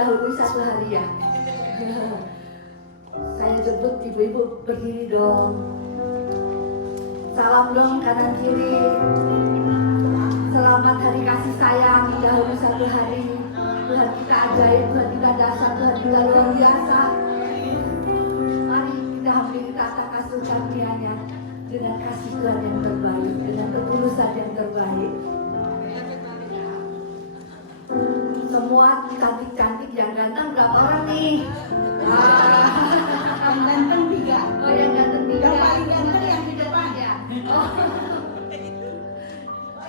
mendahului satu hari ya. Saya jemput ibu-ibu berdiri dong. Salam dong kanan kiri. Selamat hari kasih sayang mendahului satu hari. Tuhan kita ajaib, Tuhan kita dasar, Tuhan kita luar biasa. Mari kita hampiri tata kasur karunia-Nya dengan kasih Tuhan yang terbaik, dengan ketulusan yang terbaik. Semua cantik-cantik, yang ganteng berapa orang nih? Yang ganteng 3. Oh, yang ganteng 3. Yang paling ganteng yang di depan ya. Oh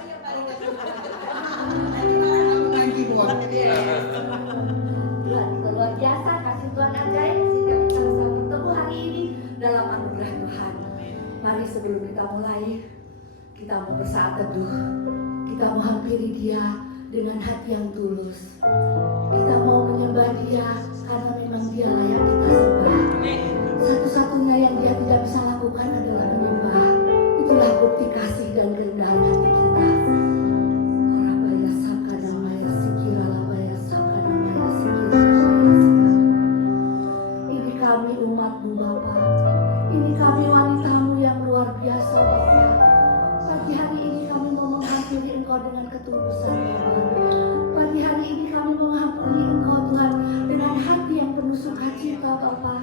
iya paling ganteng. Nanti malah kamu ngaji buat. Tuhan luar biasa, kasih Tuhan ajaib sehingga kita bisa bertemu hari ini dalam anugerah Tuhan. Mari sebelum kita mulai, kita mau bersaat teduh, kita mau hampiri Dia dengan hati yang tulus. Kita mau menyembah Dia karena memang Dia layak kita sembah. Satu-satunya yang Dia tidak bisa lakukan adalah menyembah. Itulah bukti kasih dan kerendahan hati kita. Orabaya saka namaya sikira labaya saka namaya sikira labaya saka. Ini kami umat-Mu Bapa. Ini kami wanita-Mu yang luar biasa Bapa. Pagi hari ini kami mau menghampiri Engkau dengan ketulusan Bapa. Pagi hari ini kami mau menghampiri Engkau Tuhan dengan hati yang penuh sukacita Bapa.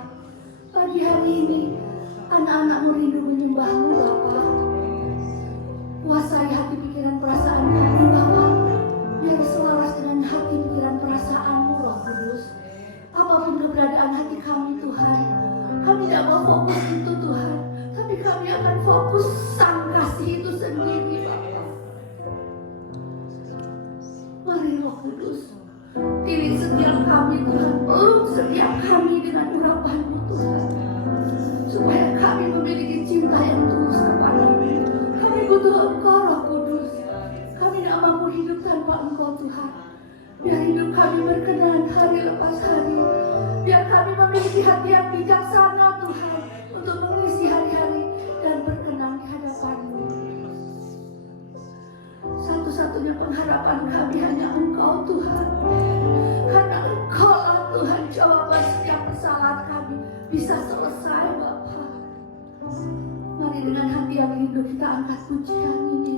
Pagi hari ini anak-anak-Mu rindu menyembah-Mu Bapa. Kuasai hati pikiran perasaan kami Bapa. Biar selaras dengan hati pikiran perasaan-Mu Roh Kudus. Apapun keberadaan hati kami Tuhan, kami tidak mau fokus itu Tuhan, tapi kami akan fokus Sang Kasih itu sendiri Bapa. Mari Roh Kudus, pilih setiap kami Tuhan, peluk setiap kami dengan urapan-Mu Tuhan, supaya kami memiliki cinta yang tulus kepada-Mu. Kami butuh Engkau Roh Kudus. Kami tidak mampu hidup tanpa Engkau Tuhan. Biar hidup kami berkenan hari lepas hari. Biar kami memiliki hati yang bijaksana Tuhan, untuk mengisi hari-hari dan berkenan di hadapan-Mu. Satu-satunya pengharapan kami hanya Engkau Tuhan. Karena Engkau lah Tuhan jawaban setiap kesalahan kami bisa selesai Bapa. Mari dengan hati yang rindu kita angkat pujian ini.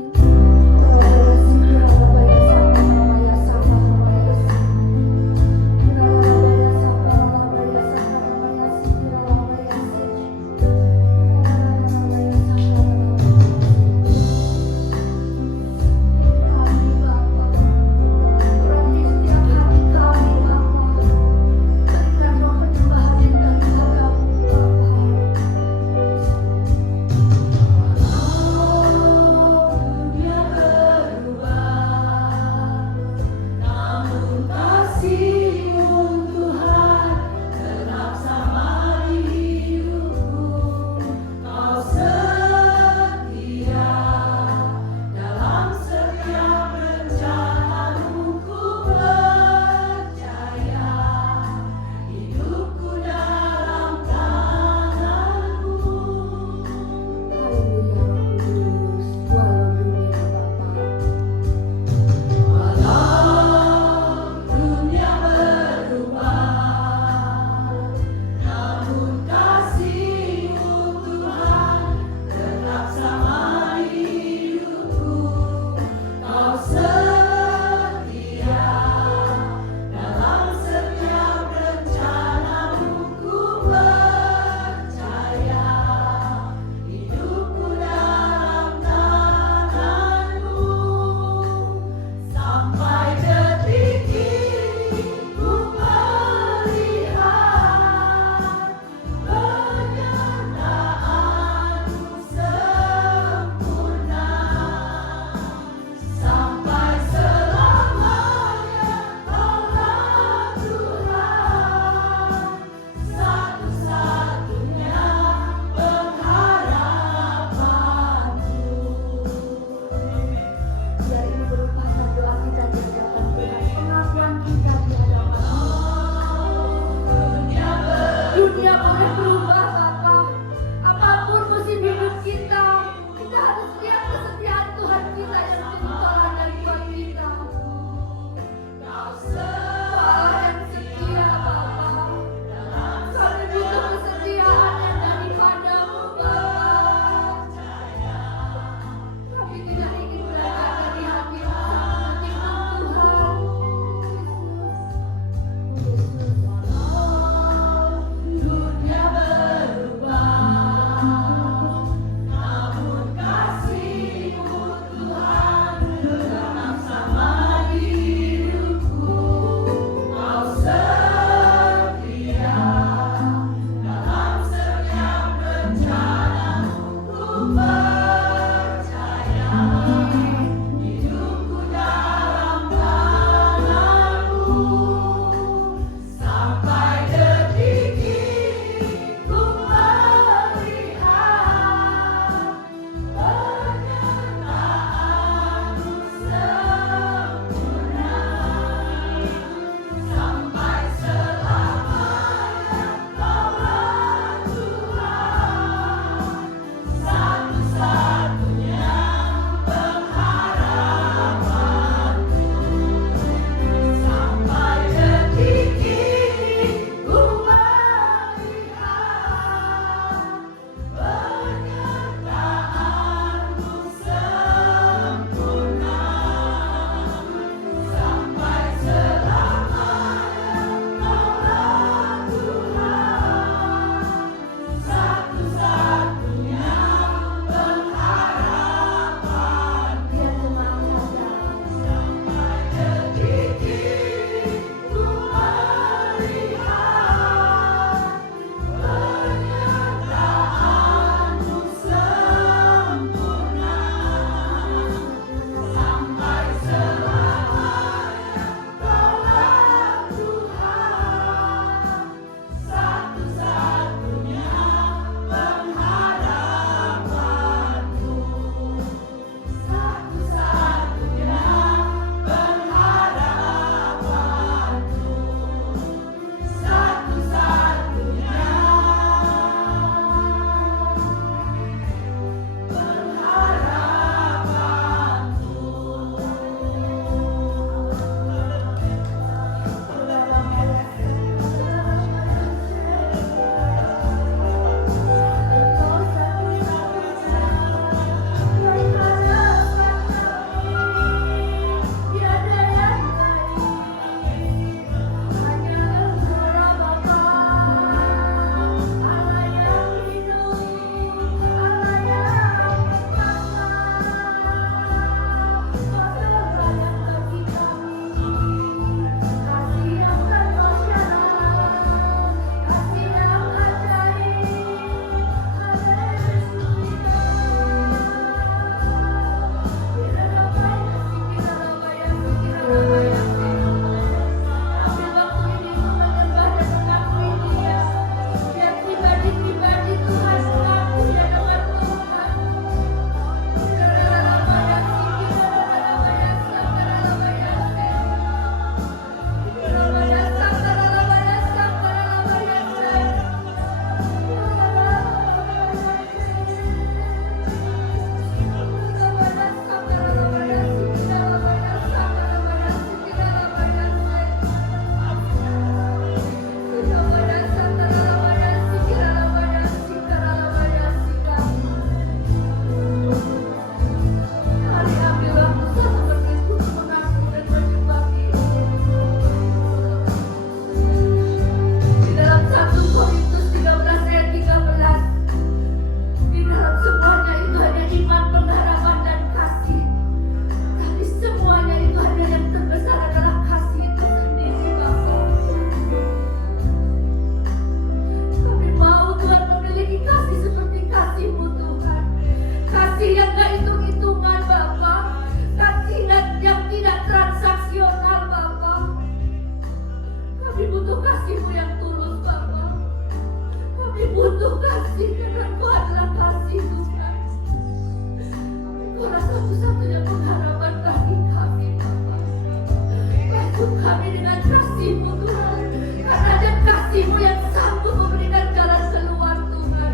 hidup kami dengan kasih-Mu Tuhan. Karena hanya kasih-Mu yang sanggup memberikan jalan keluar Tuhan.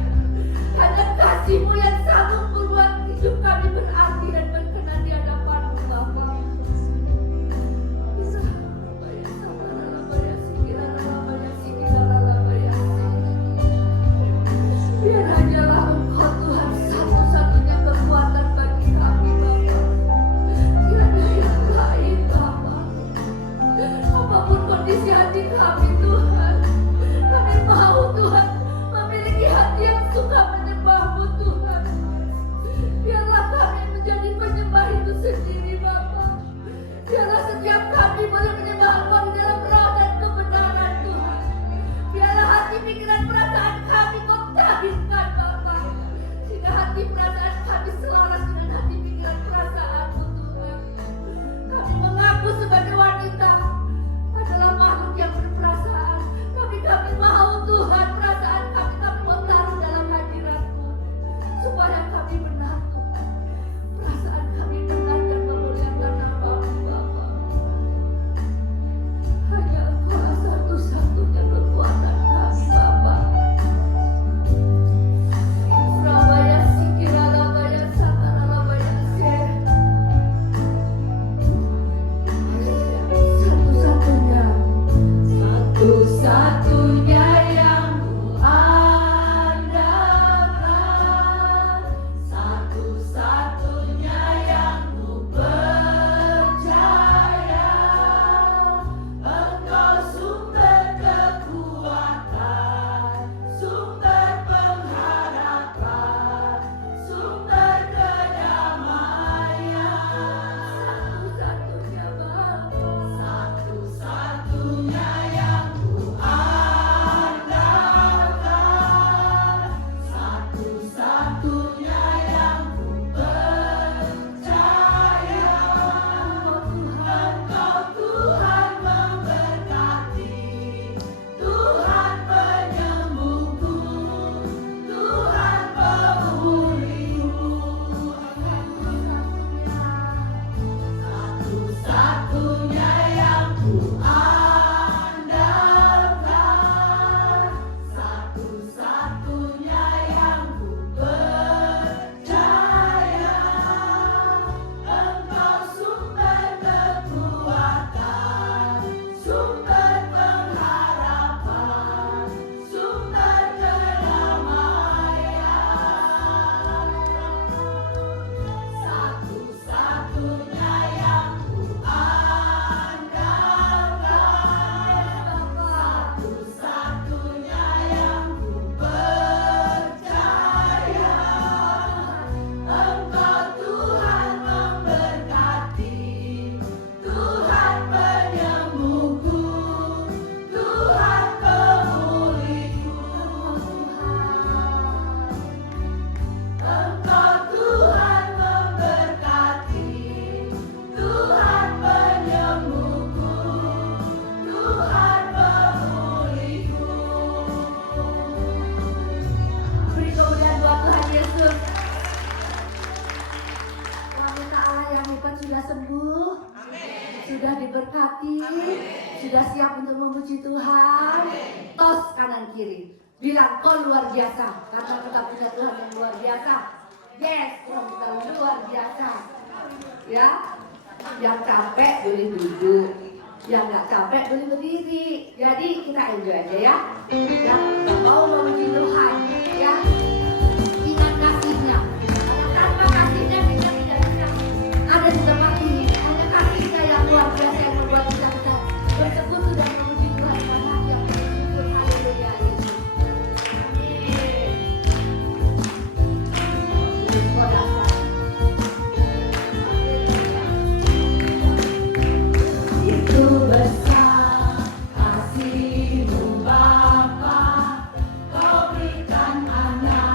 Hanya kasih-Mu yang sanggup membuat hidup kami berarti dan berkenan di hadapan-Mu Bapa. Biar hanyalah Engkau Tuhan satu-satunya kekuatan bagi kami Bapa. Tiada yang lain Bapa. Apapun kondisi hati kami Tuhan, kami mau Tuhan memiliki hati yang suka menyembah-Mu Tuhan. Biarlah kami menjadi penyembah itu sendiri Bapa. Biarlah setiap kami boleh menyembah Engkau di dalam roh dan kebenaran Tuhan. Biarlah hati, pikiran, perasaan kami Kau tabiskan Bapa. Sehingga hati perasaan kami selaras dengan hati, pikiran, perasaan-Mu Tuhan. Kami mengaku sebagai wanita adalah makhluk yang berperasaan. Tapi kami mau Tuhan perasaan kami mau taruh dalam hadirat-Mu. Supaya kami benar Tuhan. Perasaan kami benar dan memuliakan nama-Mu Bapa. Hanya Engkau satu-satunya kekuatan kami Bapa. Rabaya sikira rabaya sakara rabaya se. Satu-satunya, satu-satunya yang ku andalkan, satu-satunya yang ku percaya. Engkau sumber kekuatan, sumber pengharapan, sumber kedamaian. Satu-satunya Bapa, satu-satunya yang ku andalkan, satu-satunya yang ku percaya. Engkau Tuhan memberkati, Tuhan penyembuhku, Tuhan pemulihku. Satu-satunya yang ku andalkan, satu-satunya yang ku percaya. Engkau sumber kekuatan, sumber pengharapan, sumber kedamaian. Satu-satunya yang ku andalkan, satu-satunya yang ku percaya. Engkau Tuhan memberkati, Tuhan penyembuhku, Tuhan pemulihku. Engkau Tuhan memberkati, Tuhan penyembuhku, Tuhan pemulihku. Beri kemuliaan buat Tuhan Yesus. Wanita Allah yang hebat sudah sembuh, sudah diberkati, sudah siap untuk memuji Tuhan. Tos kanan kiri, bilang kau luar biasa karena kita punya Tuhan yang luar biasa. Yes, Tuhan kita luar biasa. Ya, yang capek boleh duduk, yang nggak capek boleh berdiri. Jadi kita enjoy aja ya. Ya, nggak mau memuji Tuhan. Ya, ingat kasihnya. Tanpa kasihnya kita tidak bisa ada di tempat ini. Hanya kasihnya yang luar biasa yang membuat kita bisa bersekutu dan memuji Tuhan dengan hati yang bersyukur. Haleluya. Amin. Itu besar kasih-Mu Bapa, Kau berikan anak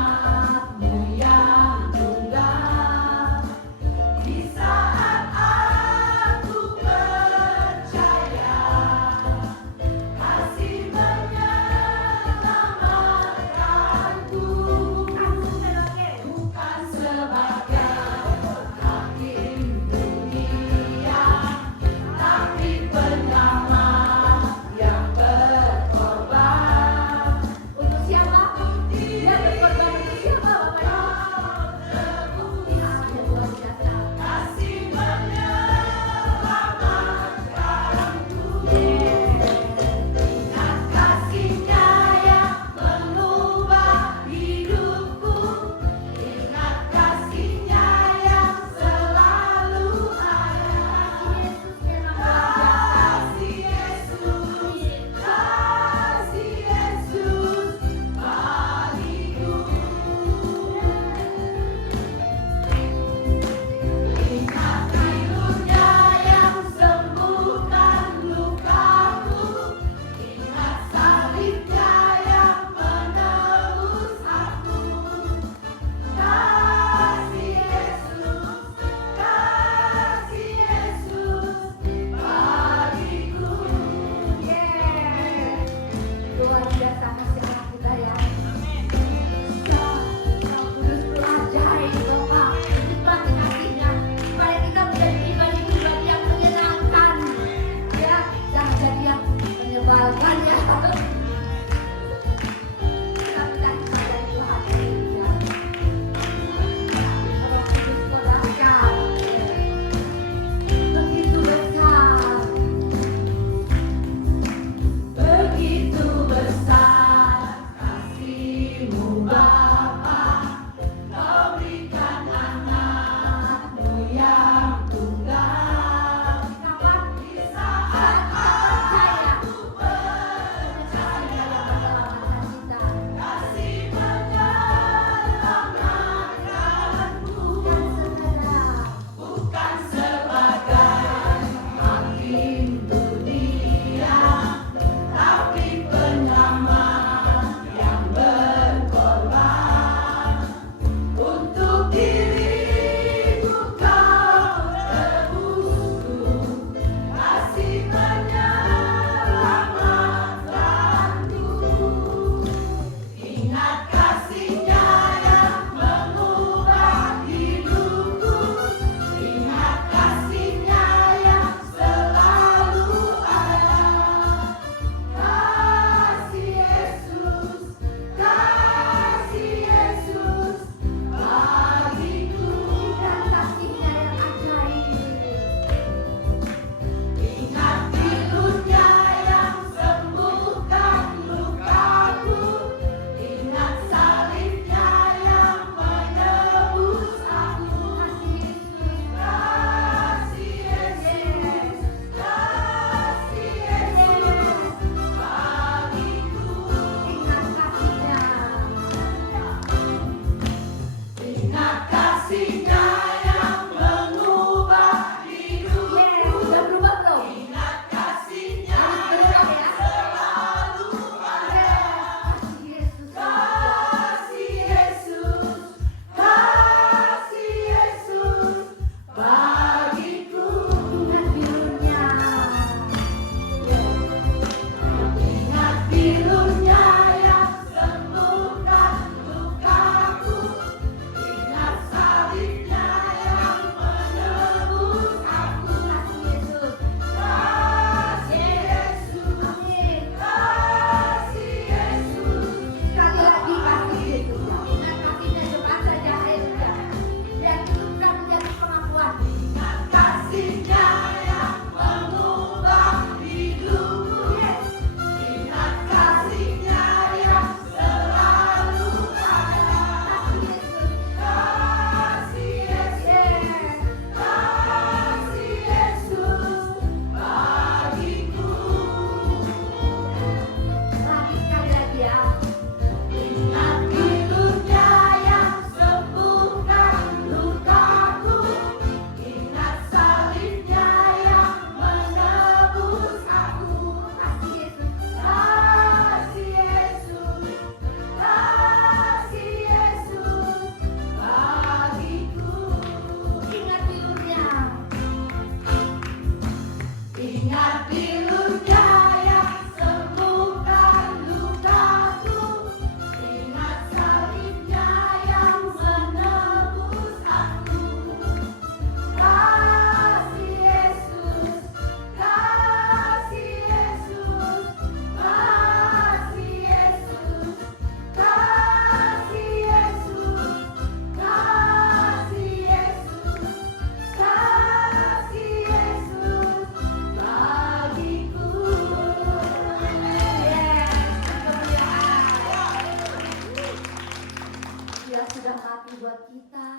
Dia sudah mati buat kita.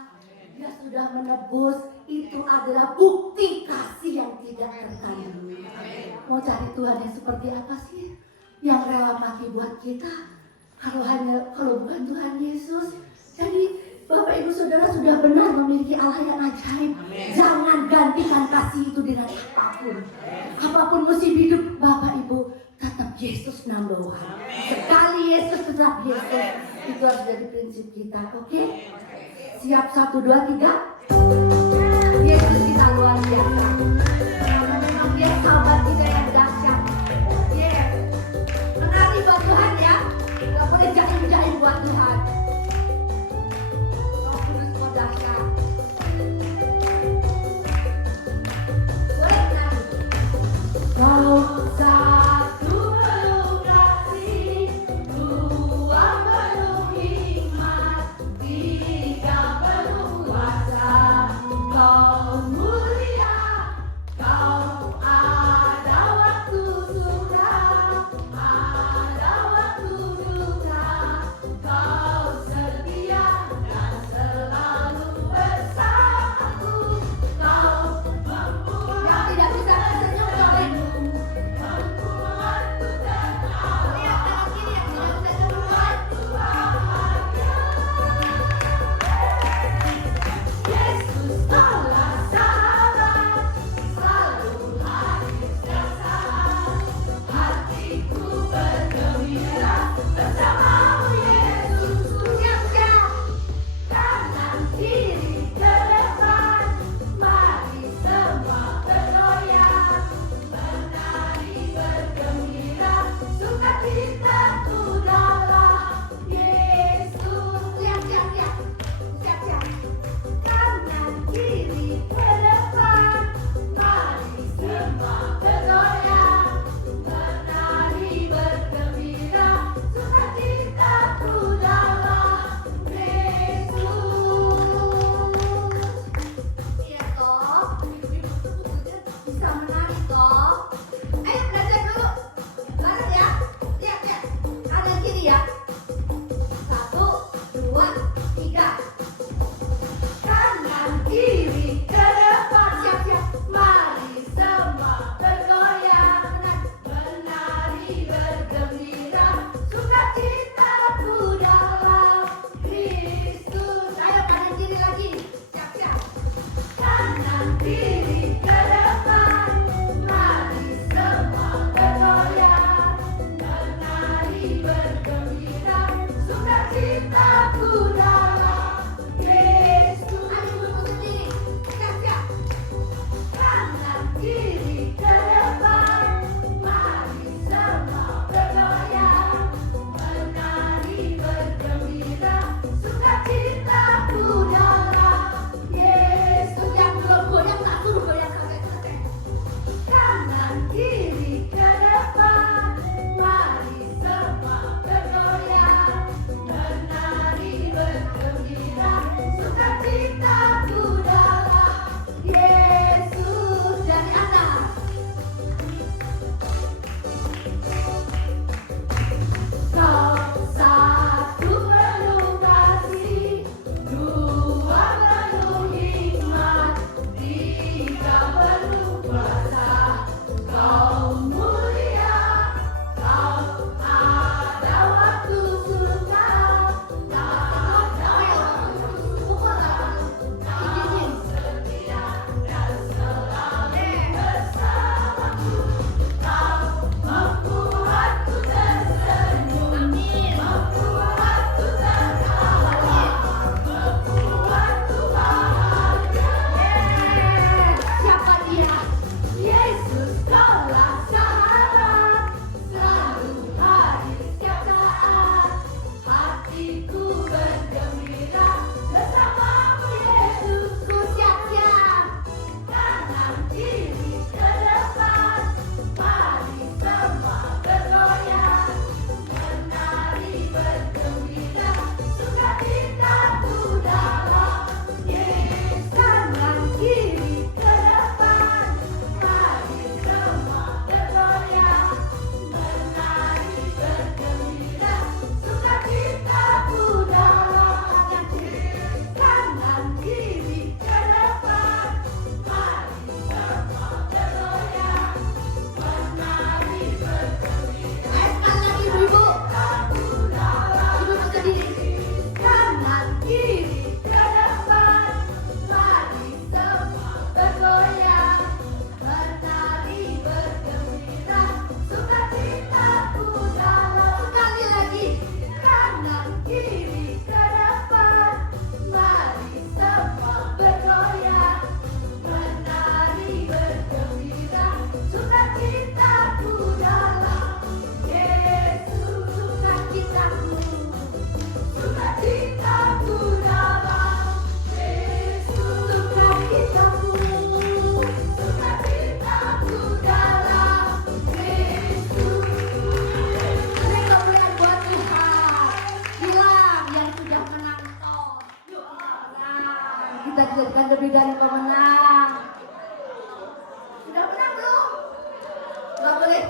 Dia sudah menebus. Itu adalah bukti kasih yang tidak tertandingi. Mau cari Tuhan yang seperti apa sih? Yang rela mati buat kita. Kalau bukan Tuhan Yesus. Jadi Bapak Ibu Saudara sudah benar memiliki Allah yang ajaib. Jangan gantikan kasih itu dengan apapun. Apapun musim hidup Bapak Ibu, tetap Yesus number one. Sekali Yesus tetap Yesus. Itu harus jadi prinsip kita, oke? Siap 1, 2, 3. Yesus kita luar biasa. Karena memang dia sahabat kita yang dahsyat. Yes. Menari buat Tuhan ya. Gak boleh jaim-jaim buat Tuhan. Roh Kudus kau dahsyat. Boleh menari. Kau satu penuh kasih, dua penuh hikmat, tiga penuh kuasa. Kau mulia,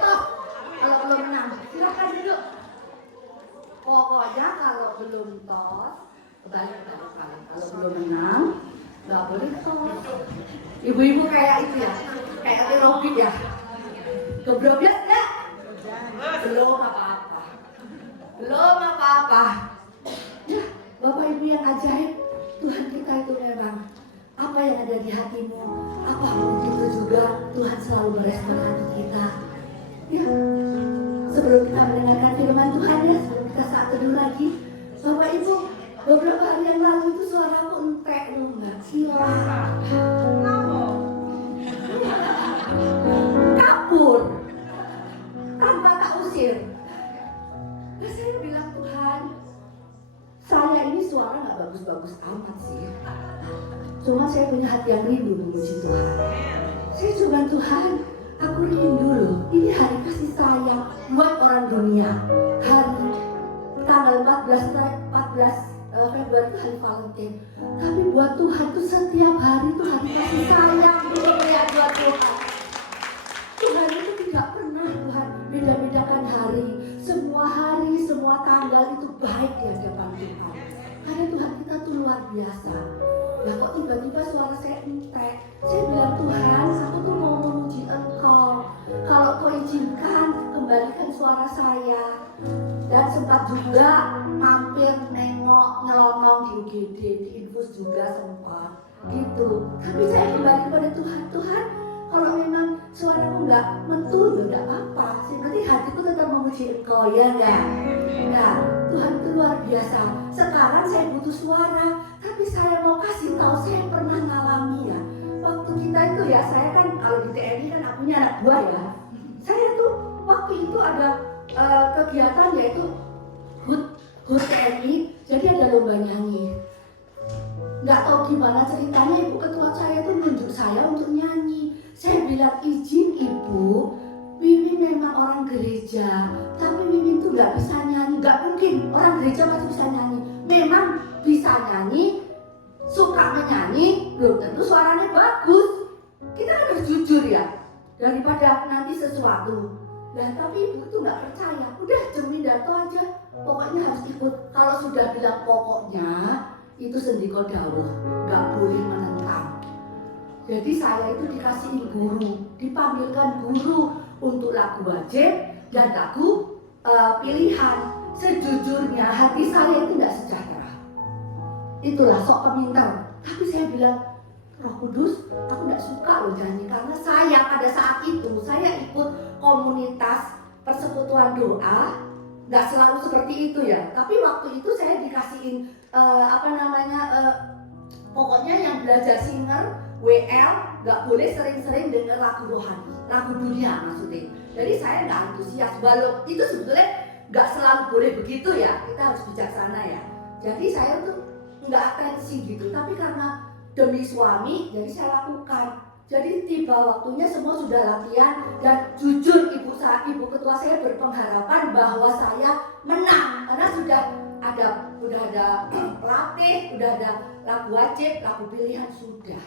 tos. Kalau belum menang, silakan duduk. Pokoknya kalau belum tos, balik. Kalau belum menang, nggak boleh tos. Ibu-ibu kayak itu ya, kayak aerobik ya. Gebrobyas ya? Belum apa-apa. Ya, Bapak Ibu yang ajaib, Tuhan kita itu memang apa yang ada di hatimu, apa begitu juga Tuhan selalu merespon hati kita. Ya, sebelum kita mendengarkan firman Tuhan ya, sebelum kita saat teduh lagi, Bapak Ibu, beberapa hari yang lalu itu suaraku entek loh, nggak hilang, kabur, tanpa tak usir. Nah, saya bilang Tuhan, saya ini suara nggak bagus-bagus amat sih. Cuma saya punya hati yang rindu memuji Tuhan. Saya coba Tuhan, aku rindu loh. Ini hari kasih sayang buat orang dunia. Hari tanggal 14 Februari itu hari Valentine. Tapi buat Tuhan tuh setiap hari itu hari kasih sayang. Ya buat Tuhan. Tuhan itu tidak pernah Tuhan beda-bedakan hari. Semua hari, semua tanggal itu baik di hadapan Tuhan. Karena Tuhan kita tuh luar biasa. Nah kok tiba-tiba suara saya entek. Saya bilang Tuhan, aku tuh mau memuji Engkau. Kalau Kau izinkan, kembalikan suara saya. Dan sempat juga mampir nengok nyelonong di UGD, di infus juga sempat gitu. Tapi saya kembali kepada Tuhan. Tuhan, kalau memang suaraku nggak mentul, ya nggak apa-apa. Sih nanti hatiku tetap memuji Engkau, ya nggak? Nah, Tuhan itu luar biasa. Sekarang saya butuh suara, tapi saya mau kasih tahu saya pernah ngalami ya. Waktu kita itu ya, saya kan kalau di TNI kan aku punya anak buah ya. Saya tuh waktu itu ada kegiatan yaitu HUT TNI, jadi ada lomba nyanyi. Nggak tahu gimana ceritanya, ibu ketua saya tuh nunjuk saya untuk nyanyi. Saya bilang izin ibu, Mimin memang orang gereja, tapi Mimin tuh nggak bisa nyanyi. Nggak mungkin orang gereja masih bisa nyanyi. Memang bisa nyanyi, suka menyanyi, belum tentu suaranya bagus. Kita kan harus jujur ya, daripada nanti sesuatu. Nah tapi ibu tuh nggak percaya. Udah Jemi Dato aja, pokoknya harus ikut. Kalau sudah bilang pokoknya, itu sendiko dawuh, nggak boleh menentang. Jadi saya itu dikasihin guru, dipanggilkan guru untuk lagu wajib dan lagu pilihan. Sejujurnya hati saya itu tidak sejahtera. Itulah sok pemintar. Tapi saya bilang, Roh Kudus, aku tidak suka loh nyanyi karena saya pada saat itu saya ikut komunitas persekutuan doa. Nggak selalu seperti itu ya. Tapi waktu itu saya dikasihin pokoknya yang belajar singer WL nggak boleh sering-sering dengar lagu rohani, lagu dunia maksudnya. Jadi saya nggak antusias, walau itu sebetulnya nggak selalu boleh begitu ya, kita harus bijaksana ya. Jadi saya tuh nggak atensi gitu, tapi karena demi suami, jadi saya lakukan. Jadi tiba waktunya semua sudah latihan dan jujur ibu ketua saya berpengharapan bahwa saya menang karena sudah ada pelatih, udah ada lagu wajib, lagu pilihan sudah.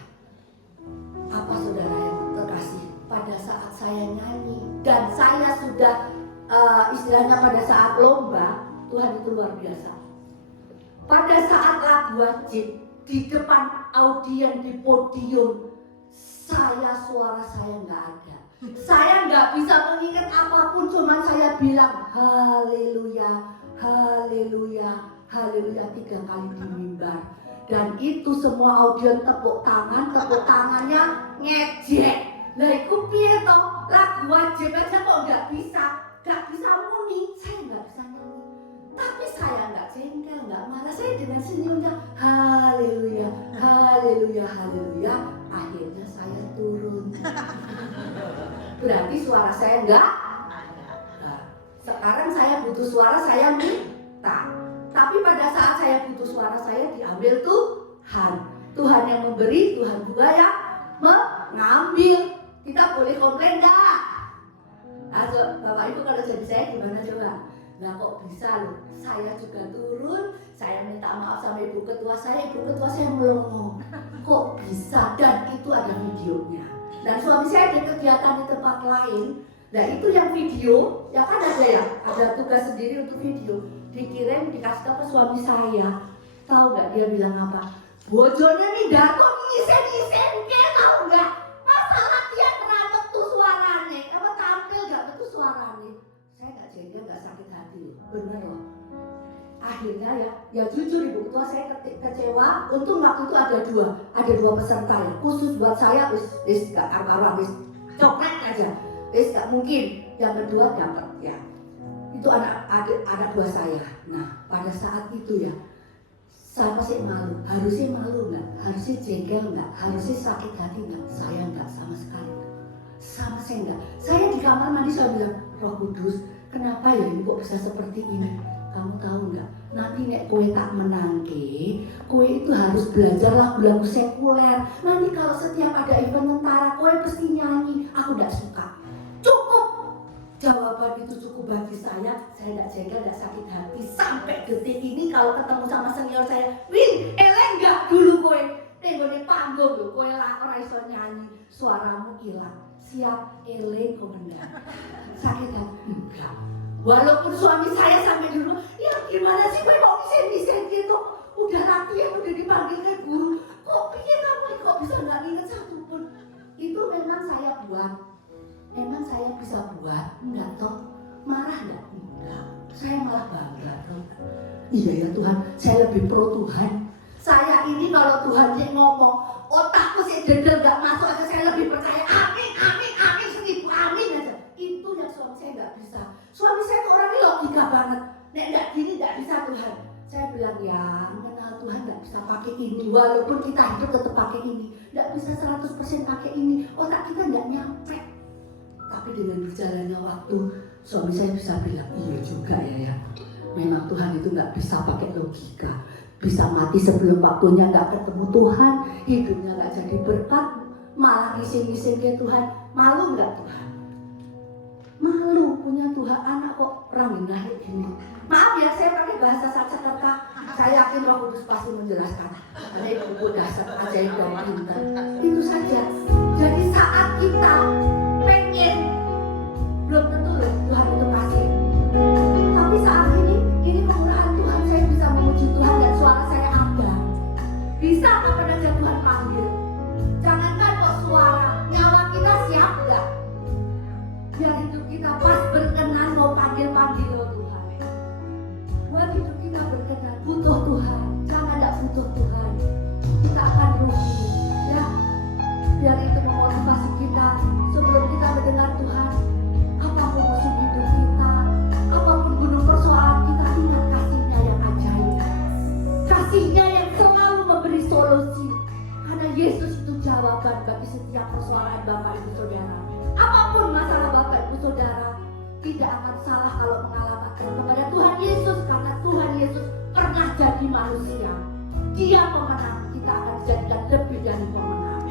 Apa saudara yang terkasih, pada saat saya nyanyi dan saya sudah istilahnya pada saat lomba, Tuhan itu luar biasa. Pada saat lagu wajib di depan audien di podium, suara saya nggak ada. Saya nggak bisa mengingat apapun, cuman saya bilang haleluya, haleluya, haleluya 3 kali di mimbar. Dan itu semua audien tepuk tangannya ngejek. Lah iku piye toh? Lagu wajib aja kok nggak bisa muni, saya nggak bisa nyanyi. Tapi saya nggak jengkel, nggak marah, saya dengan senyumnya haleluya, haleluya, haleluya. Akhirnya saya turun. Berarti suara saya nggak ada. Nah, sekarang saya butuh suara, saya minta. Tapi pada saat saya butuh suara, saya diambil Tuhan. Tuhan yang memberi, Tuhan juga yang mengambil. Kita boleh komplain nggak? Ayo, Bapak Ibu kalau jadi saya gimana coba? Nah kok bisa loh, saya juga turun, saya minta maaf sama ibu ketua saya melongo. Kok bisa? Dan itu ada videonya. Dan suami saya ada kegiatan di tempat lain. Nah itu yang video, ya kan ada tugas sendiri untuk video. Dikirim, dikasih tahu ke suami saya. Tahu nggak dia bilang apa? Bojone nih dato ngisen-ngisen ke, tahu nggak? Masalah dia ngeramet tuh suaranya, apa tampil nggak betul suaranya? Saya nggak jengkel, nggak sakit hati loh, bener loh. Akhirnya ya jujur ibu ketua saya kecewa. Untung waktu itu ada dua peserta ya, khusus buat saya wis gak karuan, wis coklat aja, wis gak mungkin. Yang kedua dapat ya, itu anak buah saya. Nah pada saat itu ya, saya masih malu. Harusnya malu nggak? Harusnya jengkel nggak? Harusnya sakit hati nggak? Saya nggak sama sekali. Sama saya nggak. Saya di kamar mandi saya bilang, Roh Kudus, kenapa ya ini kok bisa seperti ini? Kamu tahu nggak? Nanti nek kue tak menangke, kue itu harus belajar lagu-lagu sekuler. Nanti kalau setiap ada event tentara, kue pasti nyanyi. Aku nggak suka. Cukup. Jawaban itu cukup bagi saya nggak jengkel, nggak sakit hati. Sampai detik ini kalau ketemu sama senior saya, Win, eleng nggak dulu kue? Tenggone panggung lho, kue lah orang iso nyanyi, suaramu hilang. Siap eleng komandan. Sakit hati? Enggak. Walaupun suami saya sampai dulu, ya gimana sih kue kok bisa gitu? Udah latihan, udah dipanggil ke guru. Kok pikir kamu kok bisa nggak ingat satu pun? Itu memang saya buat. Memang saya bisa buat, enggak toh? Marah enggak? Enggak. Saya malah bangga toh. Iya ya Tuhan, saya lebih pro Tuhan. Saya ini kalau Tuhan yang ngomong, otakku sih dedel gak masuk aja, saya lebih percaya. Amin, amin, amin, 1000 amin aja. Itu yang suami saya gak bisa. Suami saya tuh orangnya logika banget. Nek gak gini gak bisa Tuhan. Saya bilang ya, kenal Tuhan gak bisa pakai ini. Walaupun kita hidup tetap pakai ini, gak bisa 100% pakai ini. Otak kita gak nyampe. Tapi dengan berjalannya waktu, suami saya bisa bilang, iya juga ya. Memang Tuhan itu gak bisa pakai logika. Bisa mati sebelum waktunya, gak ketemu Tuhan, hidupnya gak jadi berkat, malah ngising-ngising ke Tuhan. Malu gak Tuhan? Malu punya Tuhan, anak kok ramai ini. Maaf ya, saya pakai bahasa Sanskerta. Saya yakin Roh Kudus pasti menjelaskan. Ini buku dasar ajaib dan pintar. Itu saja. Jadi saat kita pengen, belum tentu loh Tuhan itu kasih. Tapi saat ini kemurahan Tuhan, saya bisa memuji Tuhan dan suara saya ada. Bisa kapan aja Tuhan panggil. Jangankan kok suara, nyawa kita siap gak? Biar hidup kita pas berkenan mau panggil-panggil loh Tuhan. Buat hidup kita berkenan, butuh Tuhan. Jangan gak butuh Tuhan, kita akan rugi ya. Biar itu memotivasi kita sebelum kita mendengar Tuhan. Apapun musuh hidup kita, apapun gunung persoalan kita, ingat kasih-Nya yang ajaib, kasih-Nya yang selalu memberi solusi. Karena Yesus itu jawaban bagi setiap persoalan Bapak Ibu Saudara. Apapun masalah Bapak Ibu Saudara, tidak akan salah kalau mengalamatkan kepada Tuhan Yesus. Karena Tuhan Yesus pernah jadi manusia. Dia pemenang, kita akan dijadikan lebih dari pemenang.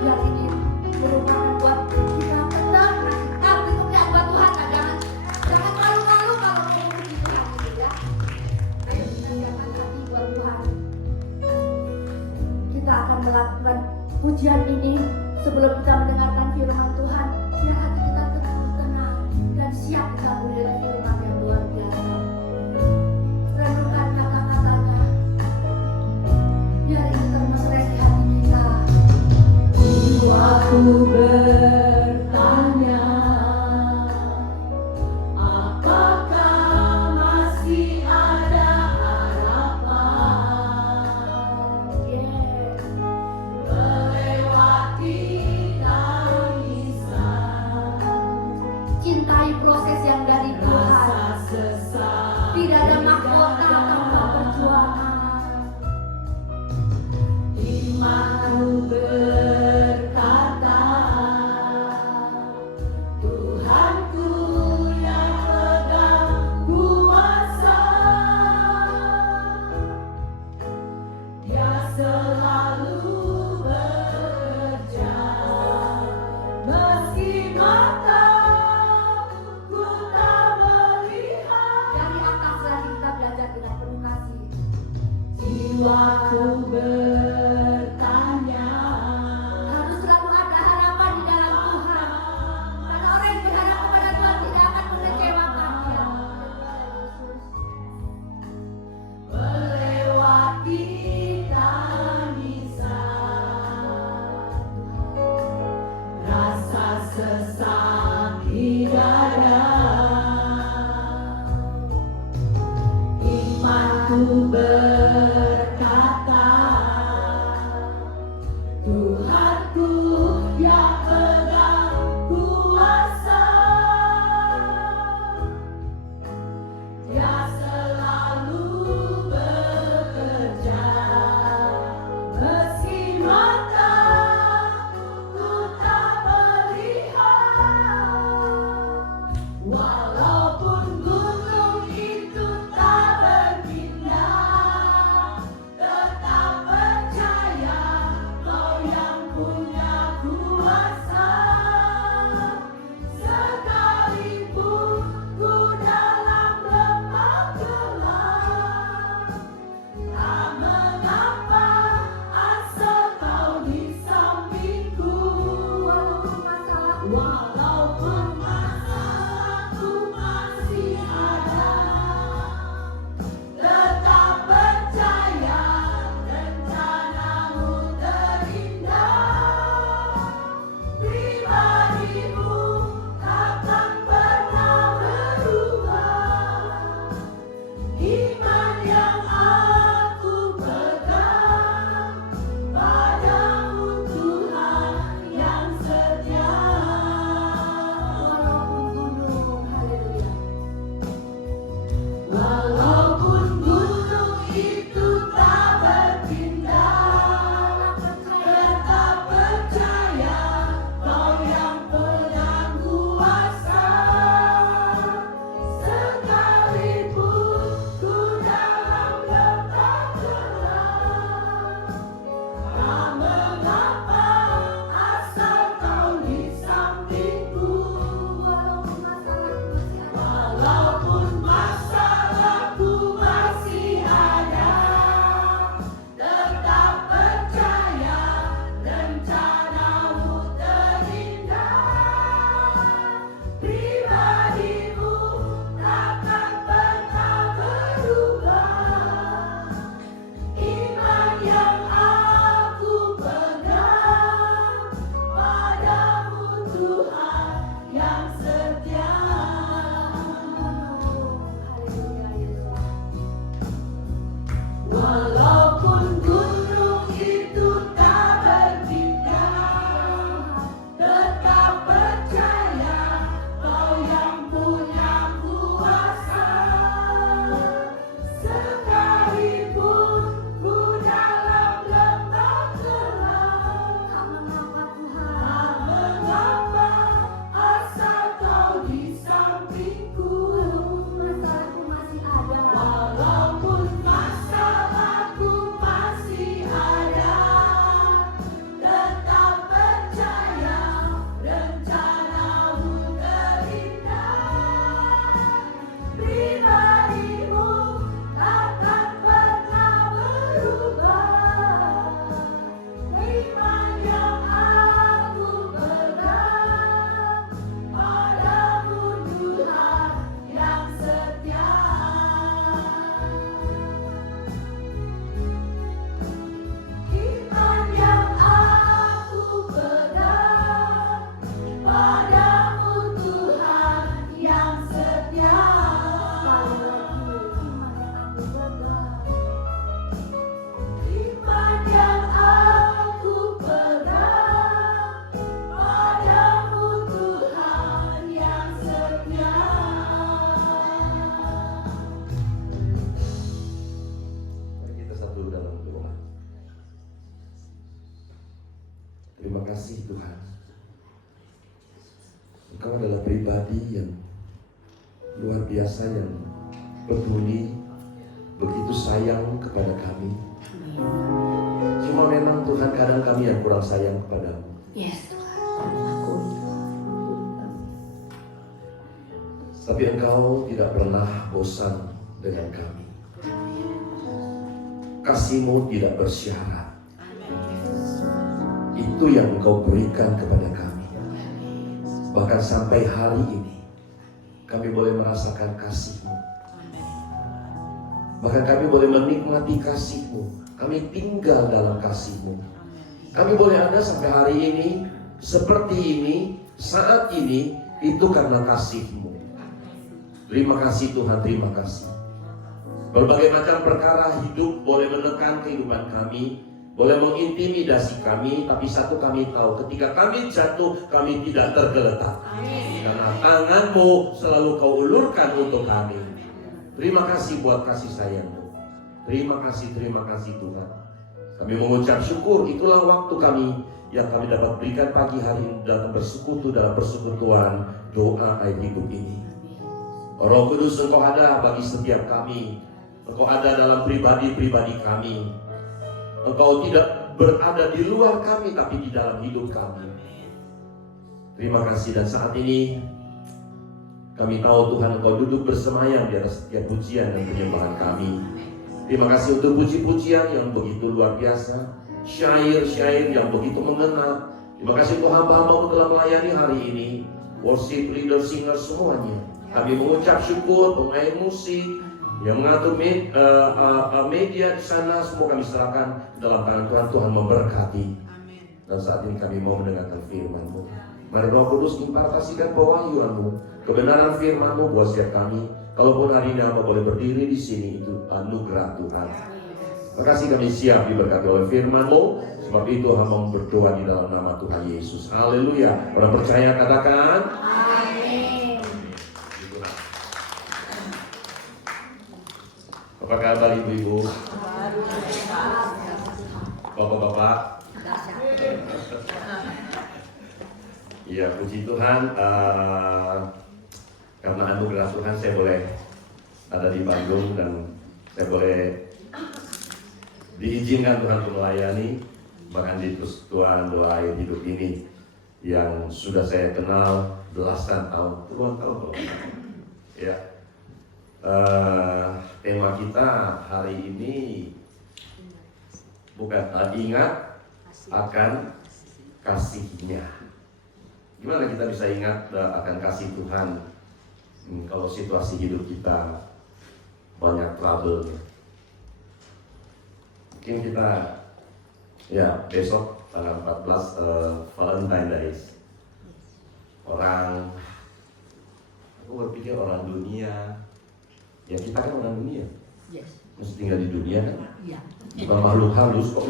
Yang ini merupakan buat kita tenang. Itu ya buat Tuhan. Jangan malu-malu kalau memuji Tuhan gitu ya. Ayo kita siapkan hati buat Tuhan. Kita akan melakukan pujian ini sebelum kita mendengarkan firman Tuhan. Biar hati kita tenang dan siap kita mendengar firman yang luar biasa. Renungkan kata-katanya. Biar ini termesra di hati kita. Aku bertanya, apakah masih ada harapan? Melewati tangisan, Cintai proses yang dari Tuhan. rasa sesat, Tidak ada mahkota tanpa perjuangan. imanku berkata, Tuhanku yang pegang kuasa, Dia selalu bekerja, meski mataku pribadi yang luar biasa, yang peduli, begitu sayang kepada kami. Cuma memang Tuhan, kadang kami yang kurang sayang kepadamu. Yes. Tapi Engkau tidak pernah bosan dengan kami. Kasih-Mu tidak bersyarat. Itu yang Engkau berikan kepada kami. Bahkan sampai hari ini kami boleh merasakan kasih-Mu. Bahkan kami boleh menikmati kasih-Mu. Kami tinggal dalam kasih-Mu. Kami boleh ada sampai hari ini, seperti ini, saat ini, itu karena kasih-Mu. Terima kasih Tuhan, terima kasih. Berbagai macam perkara hidup boleh menekan kehidupan kami, boleh mengintimidasi kami, tapi satu kami tahu, ketika kami jatuh, kami tidak tergeletak. Karena tangan-Mu selalu Kau ulurkan untuk kami. Terima kasih buat kasih sayang-Mu. Terima kasih Tuhan. Kami mengucap syukur, itulah waktu kami yang kami dapat berikan pagi hari ini dalam bersekutu dalam persekutuan doa air hidup ini. Roh Kudus, Engkau ada bagi setiap kami. Engkau ada dalam pribadi-pribadi kami. Engkau tidak berada di luar kami, tapi di dalam hidup kami. Terima kasih, dan saat ini kami tahu Tuhan, Engkau duduk bersemayam di atas setiap pujian dan penyembahan kami. Terima kasih untuk puji-pujian yang begitu luar biasa, syair-syair yang begitu mengena. Terima kasih untuk hamba-Hamba-Mu telah melayani hari ini, worship leader, singer, semuanya. Kami mengucap syukur, pemain musik yang mengatur media di sana, semua kami serahkan dalam tangan Tuhan. Tuhan memberkati. Dan saat ini kami mau mendengarkan firman-Mu. Mari Roh Kudus impartasikan pewahyuan-Mu, kebenaran firman-Mu buat setiap kami. Kalaupun hari ini hamba boleh berdiri di sini, itu anugerah Tuhan. Terima kasih, kami siap diberkati oleh firman-Mu. Sebab itu hamba berdoa di dalam nama Tuhan Yesus. Haleluya. Orang percaya katakan amin. Apa kabar ibu-ibu? Bapak-bapak? Iya, puji Tuhan. Karena anugerah Tuhan saya boleh ada di Bandung dan saya boleh diizinkan Tuhan untuk melayani bahkan di persekutuan doa air hidup ini yang sudah saya kenal belasan tahun, puluhan tahun loh. Ya. Tema kita hari ini bukan ingat akan kasih-Nya. Gimana kita bisa ingat akan kasih Tuhan kalau situasi hidup kita banyak trouble? Mungkin kita besok tanggal 14 Valentine Days. Aku berpikir orang dunia, ya kita kan orang dunia, masih tinggal di dunia kan, bukan makhluk halus kok.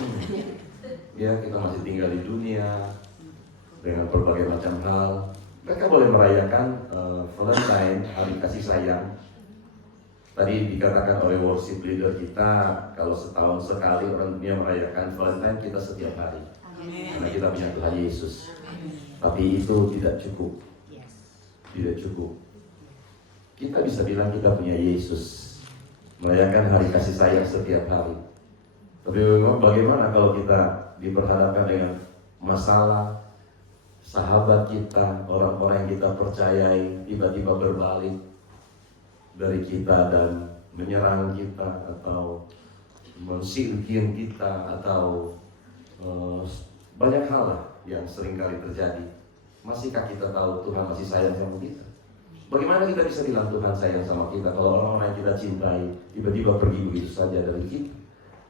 Ya, kita masih tinggal di dunia dengan berbagai macam hal. Mereka boleh merayakan Valentine, hari kasih sayang. Tadi dikatakan oleh worship leader kita, kalau setahun sekali orang dunia merayakan Valentine, kita setiap hari. Karena kita punya Tuhan Yesus. Tapi itu tidak cukup. Tidak cukup. Kita bisa bilang kita punya Yesus, merayakan hari kasih sayang setiap hari. Tapi bagaimana kalau kita diperhadapkan dengan masalah, sahabat kita, orang-orang yang kita percayai tiba-tiba berbalik dari kita dan menyerang kita atau mensingkir kita atau banyak hal lah yang seringkali terjadi. Masihkah kita tahu Tuhan masih sayang sama kita? Bagaimana kita bisa bilang Tuhan sayang sama kita kalau orang-orang yang kita cintai tiba-tiba pergi begitu saja dari kita?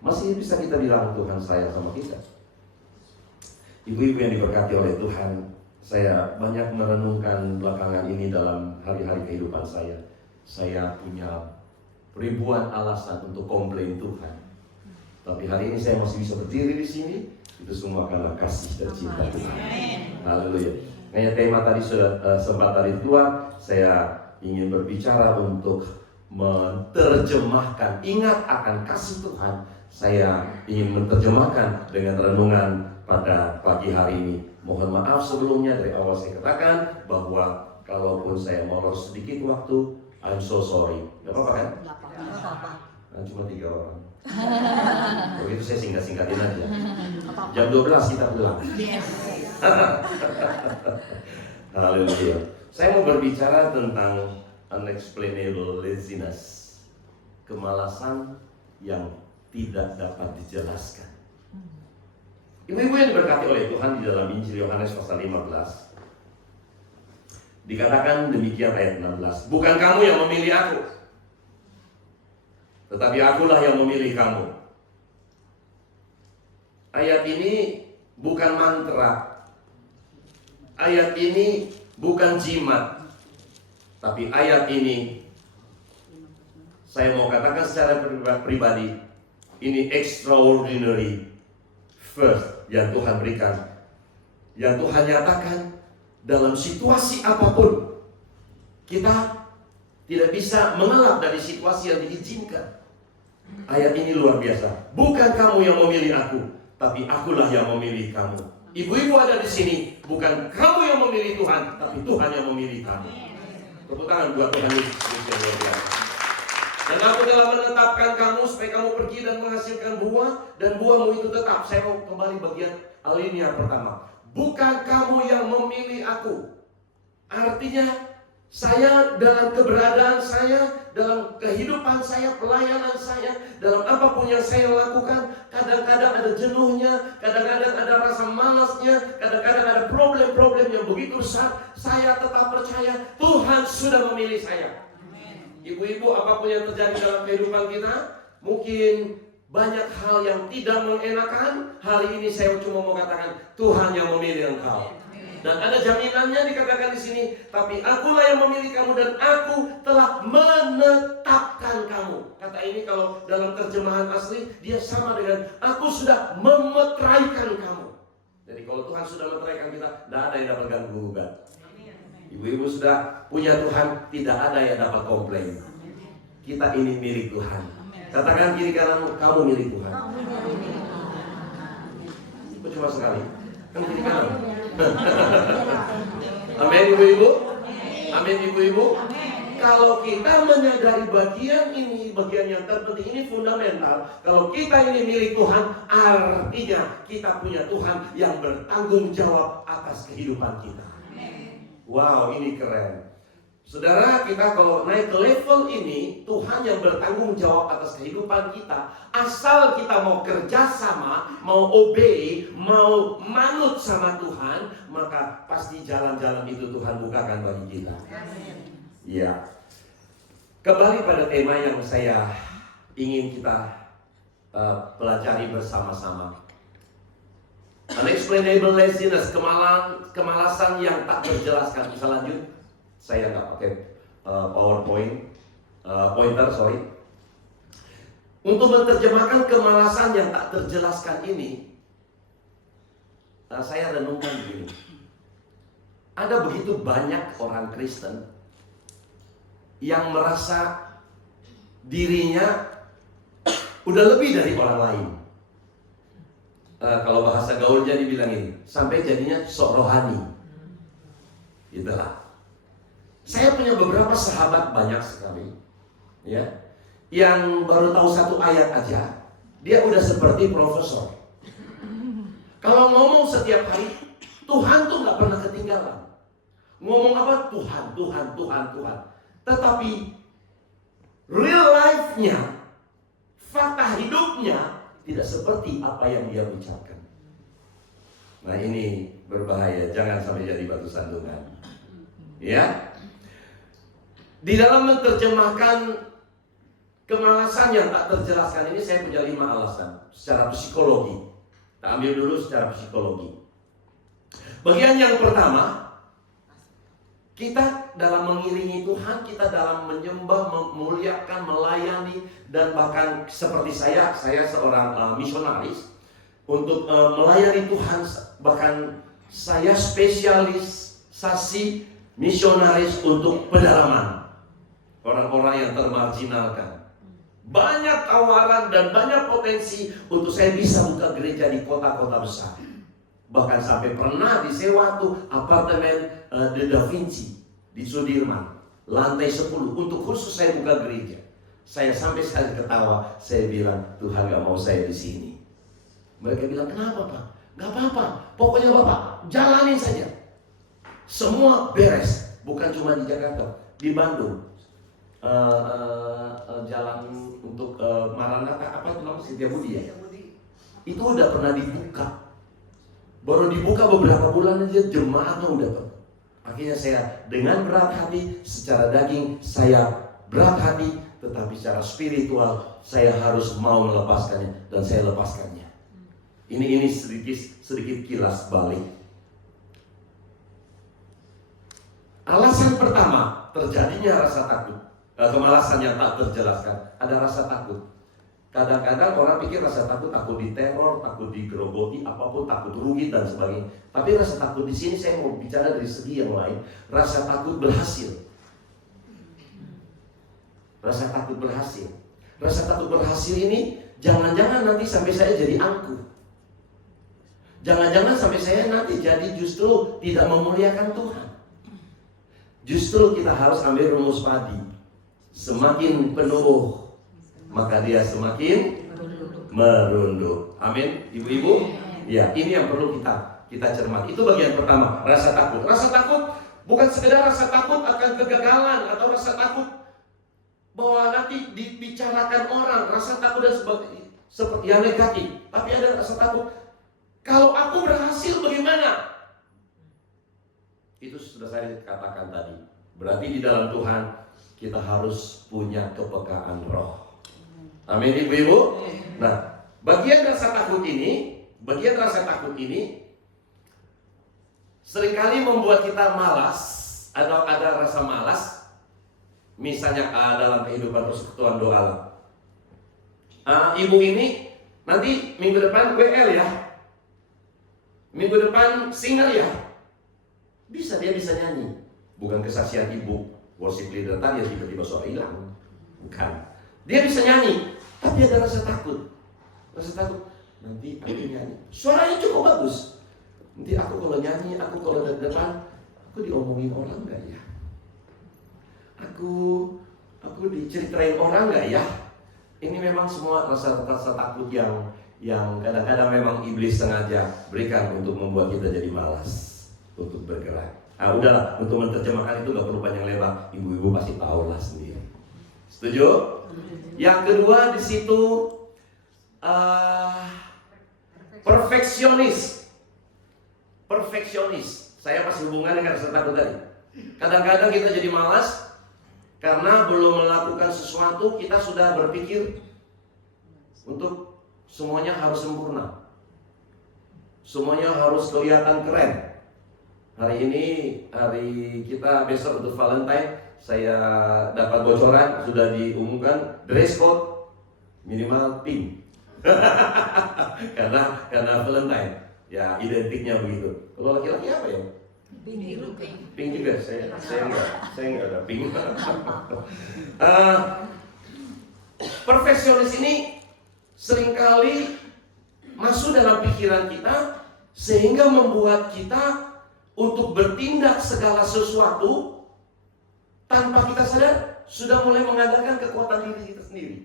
Masih bisa kita bilang Tuhan sayang sama kita? Ibu-ibu yang diberkati oleh Tuhan, saya banyak merenungkan belakangan ini dalam hari-hari kehidupan saya. Saya punya ribuan alasan untuk komplain Tuhan. Tapi hari ini saya masih bisa berdiri di sini. Itu semua karena kasih dan cinta Tuhan. Haleluya. Kayak tema tadi sudah sempat tadi keluar, saya ingin berbicara untuk menerjemahkan, ingat akan kasih Tuhan. Saya ingin menerjemahkan dengan renungan pada pagi hari ini. Mohon maaf sebelumnya, dari awal saya katakan bahwa Kalaupun saya molor sedikit waktu, I'm so sorry. Gak apa-apa kan? Nggak apa-apa. Nah, cuma 3 orang. Kalau itu saya singkat-singkatin aja. Jam 12 kita pulang. Haleluya. Saya mau berbicara tentang unexplainable laziness. Kemalasan yang tidak dapat dijelaskan. Ibu-ibu yang diberkati oleh Tuhan, di dalam Injil Yohanes pasal 15 dikatakan demikian ayat 16, bukan kamu yang memilih aku, tetapi akulah yang memilih kamu. Ayat ini bukan mantra, ayat ini bukan jimat, tapi ayat ini saya mau katakan secara pribadi, ini extraordinary first yang Tuhan berikan, yang Tuhan nyatakan dalam situasi apapun. Kita tidak bisa mengelak dari situasi yang diizinkan. Ayat ini luar biasa. Bukan kamu yang memilih aku, tapi akulah yang memilih kamu. Ibu-ibu ada di sini, bukan kamu yang memilih Tuhan, tapi Tuhan yang memilih kamu. Tepuk tangan buat Tuhan Yesus yang luar biasa. Dan aku telah menetapkan kamu supaya kamu pergi dan menghasilkan buah, dan buahmu itu tetap. Saya mau kembali bagian alinea pertama. Bukan kamu yang memilih aku. Artinya saya dalam keberadaan saya, dalam kehidupan saya, pelayanan saya, dalam apapun yang saya lakukan, kadang-kadang ada jenuhnya, kadang-kadang ada rasa malasnya, kadang-kadang ada problem-problem yang begitu besar. Saya tetap percaya Tuhan sudah memilih saya. Ibu-ibu, apapun yang terjadi dalam kehidupan kita, mungkin banyak hal yang tidak mengenakan. Hari ini saya cuma mau katakan Tuhan yang memilih engkau. Dan ada jaminannya dikatakan di sini, tapi akulah yang memilih kamu dan aku telah menetapkan kamu. Kata ini kalau dalam terjemahan asli dia sama dengan aku sudah memeteraikan kamu. Jadi kalau Tuhan sudah memeteraikan kita, tidak ada yang dapat ganggu gugat. Ibu-ibu sudah punya Tuhan, tidak ada yang dapat komplain. Kita ini milik Tuhan. Katakan kiri kananmu, kamu milik Tuhan. Itu cuma sekali. Kan kiri kanan. Amin ibu-ibu. Amin ibu-ibu. Kalau kita menyadari bagian ini, bagian yang terpenting ini fundamental. Kalau kita ini milik Tuhan, artinya kita punya Tuhan yang bertanggung jawab atas kehidupan kita. Wow, ini keren. Saudara, kita kalau naik ke level ini, Tuhan yang bertanggung jawab atas kehidupan kita. Asal kita mau kerjasama, mau obey, mau manut sama Tuhan, maka pasti jalan-jalan itu Tuhan bukakan bagi kita. Ya. Kembali pada tema yang saya ingin kita pelajari bersama-sama. Unexplainable laziness, kemalasan yang tak terjelaskan. Bisa lanjut? Saya nggak pakai pointer. Untuk menerjemahkan kemalasan yang tak terjelaskan ini, saya renungkan begini. Ada begitu banyak orang Kristen yang merasa dirinya udah lebih dari orang lain. Kalau bahasa gaulnya dibilang ini, sampai jadinya sok rohani. Itulah. Saya punya beberapa sahabat banyak sekali, ya, yang baru tahu satu ayat aja, dia udah seperti profesor. Kalau ngomong setiap hari, Tuhan tuh nggak pernah ketinggalan. Ngomong apa? Tuhan. Tetapi real life-nya, fakta hidupnya tidak seperti apa yang dia ucapkan. Nah ini berbahaya, jangan sampai jadi batu sandungan. Ya. Di dalam menerjemahkan kemalasan yang tak terjelaskan ini, saya punya 5 alasan secara psikologi. Kita ambil dulu secara psikologi. Bagian yang pertama, kita dalam mengiringi Tuhan, kita dalam menyembah, memuliakan, melayani, dan bahkan seperti saya seorang misionaris untuk melayani Tuhan. Bahkan saya spesialisasi misionaris untuk pedalaman. Orang-orang yang termarginalkan. Banyak tawaran dan banyak potensi untuk saya bisa buka gereja di kota-kota besar. Bahkan sampai pernah disewa tuh apartemen The Da Vinci. di Sudirman, lantai 10, untuk khusus saya buka gereja. Saya sampai saya ketawa, saya bilang, Tuhan gak mau saya di sini. Mereka bilang, kenapa Pak? Gak apa-apa, pokoknya Bapak jalanin saja. Semua beres, bukan cuma di Jakarta, di Bandung. Jalan untuk Maranatha, apa itu namanya, Setiabudi ya? Itu udah pernah dibuka. Baru dibuka beberapa bulan aja jemaatnya udah penuh. Akhirnya saya dengan berat hati, secara daging saya berat hati, tetapi secara spiritual saya harus mau melepaskannya, dan saya lepaskannya. Ini sedikit kilas balik. Alasan pertama terjadinya rasa takut, kemalasan yang tak terjelaskan, ada rasa takut. Kadang-kadang orang pikir rasa takut diteror, takut digerogoti, apapun, takut rugi dan sebagainya. Tapi rasa takut di sini saya mau bicara dari segi yang lain. Rasa takut berhasil. Rasa takut berhasil. Rasa takut berhasil ini jangan-jangan nanti sampai saya jadi angkuh. Jangan-jangan sampai saya nanti jadi justru tidak memuliakan Tuhan. Justru kita harus ambil rumus padi. Semakin penuh, maka dia semakin merunduk. Amin, ibu-ibu. Ya, ini yang perlu kita cermati. Itu bagian pertama, rasa takut. Rasa takut bukan sekedar rasa takut akan kegagalan atau rasa takut bahwa nanti dibicarakan orang, rasa takut dan seperti yang negatif. Tapi ada rasa takut, kalau aku berhasil bagaimana? Itu sudah saya katakan tadi. Berarti di dalam Tuhan kita harus punya kepekaan roh. Amin, ibu-ibu. Nah, bagian rasa takut ini seringkali membuat kita malas atau ada rasa malas. Misalnya dalam kehidupan persekutuan doa. Ibu ini nanti minggu depan WL ya, minggu depan singer ya. Dia bisa nyanyi. Bukan kesaksian ibu worship leader tadi yang tiba-tiba suara hilang. Bukan. Dia bisa nyanyi, tapi ada rasa takut. Rasa takut, nanti aku nyanyi, suaranya cukup bagus. Nanti aku kalau nyanyi, aku kalau di depan, aku diomongin orang gak ya? Aku diceritain orang gak ya? Ini memang semua rasa takut yang kadang-kadang memang iblis sengaja berikan untuk membuat kita jadi malas untuk bergerak. Udahlah, untuk menerjemahkan itu gak perlu panjang lebar. Ibu-ibu pasti tahu lah sendiri. Setuju? Yang kedua di situ perfeksionis. Saya masih hubungan dengan rasa takut tadi. Kadang-kadang kita jadi malas karena belum melakukan sesuatu. Kita sudah berpikir untuk semuanya harus sempurna, semuanya harus kelihatan keren. Hari ini hari kita besok untuk Valentine. Saya dapat bocoran sudah diumumkan dress code minimal pink. karena Valentine ya identiknya begitu. Kalau laki-laki apa ya? Pink juga. Saya enggak ada pink. Perfeksionis ini seringkali masuk dalam pikiran kita sehingga membuat kita untuk bertindak segala sesuatu tanpa kita sadar sudah mulai mengandalkan kekuatan diri kita sendiri.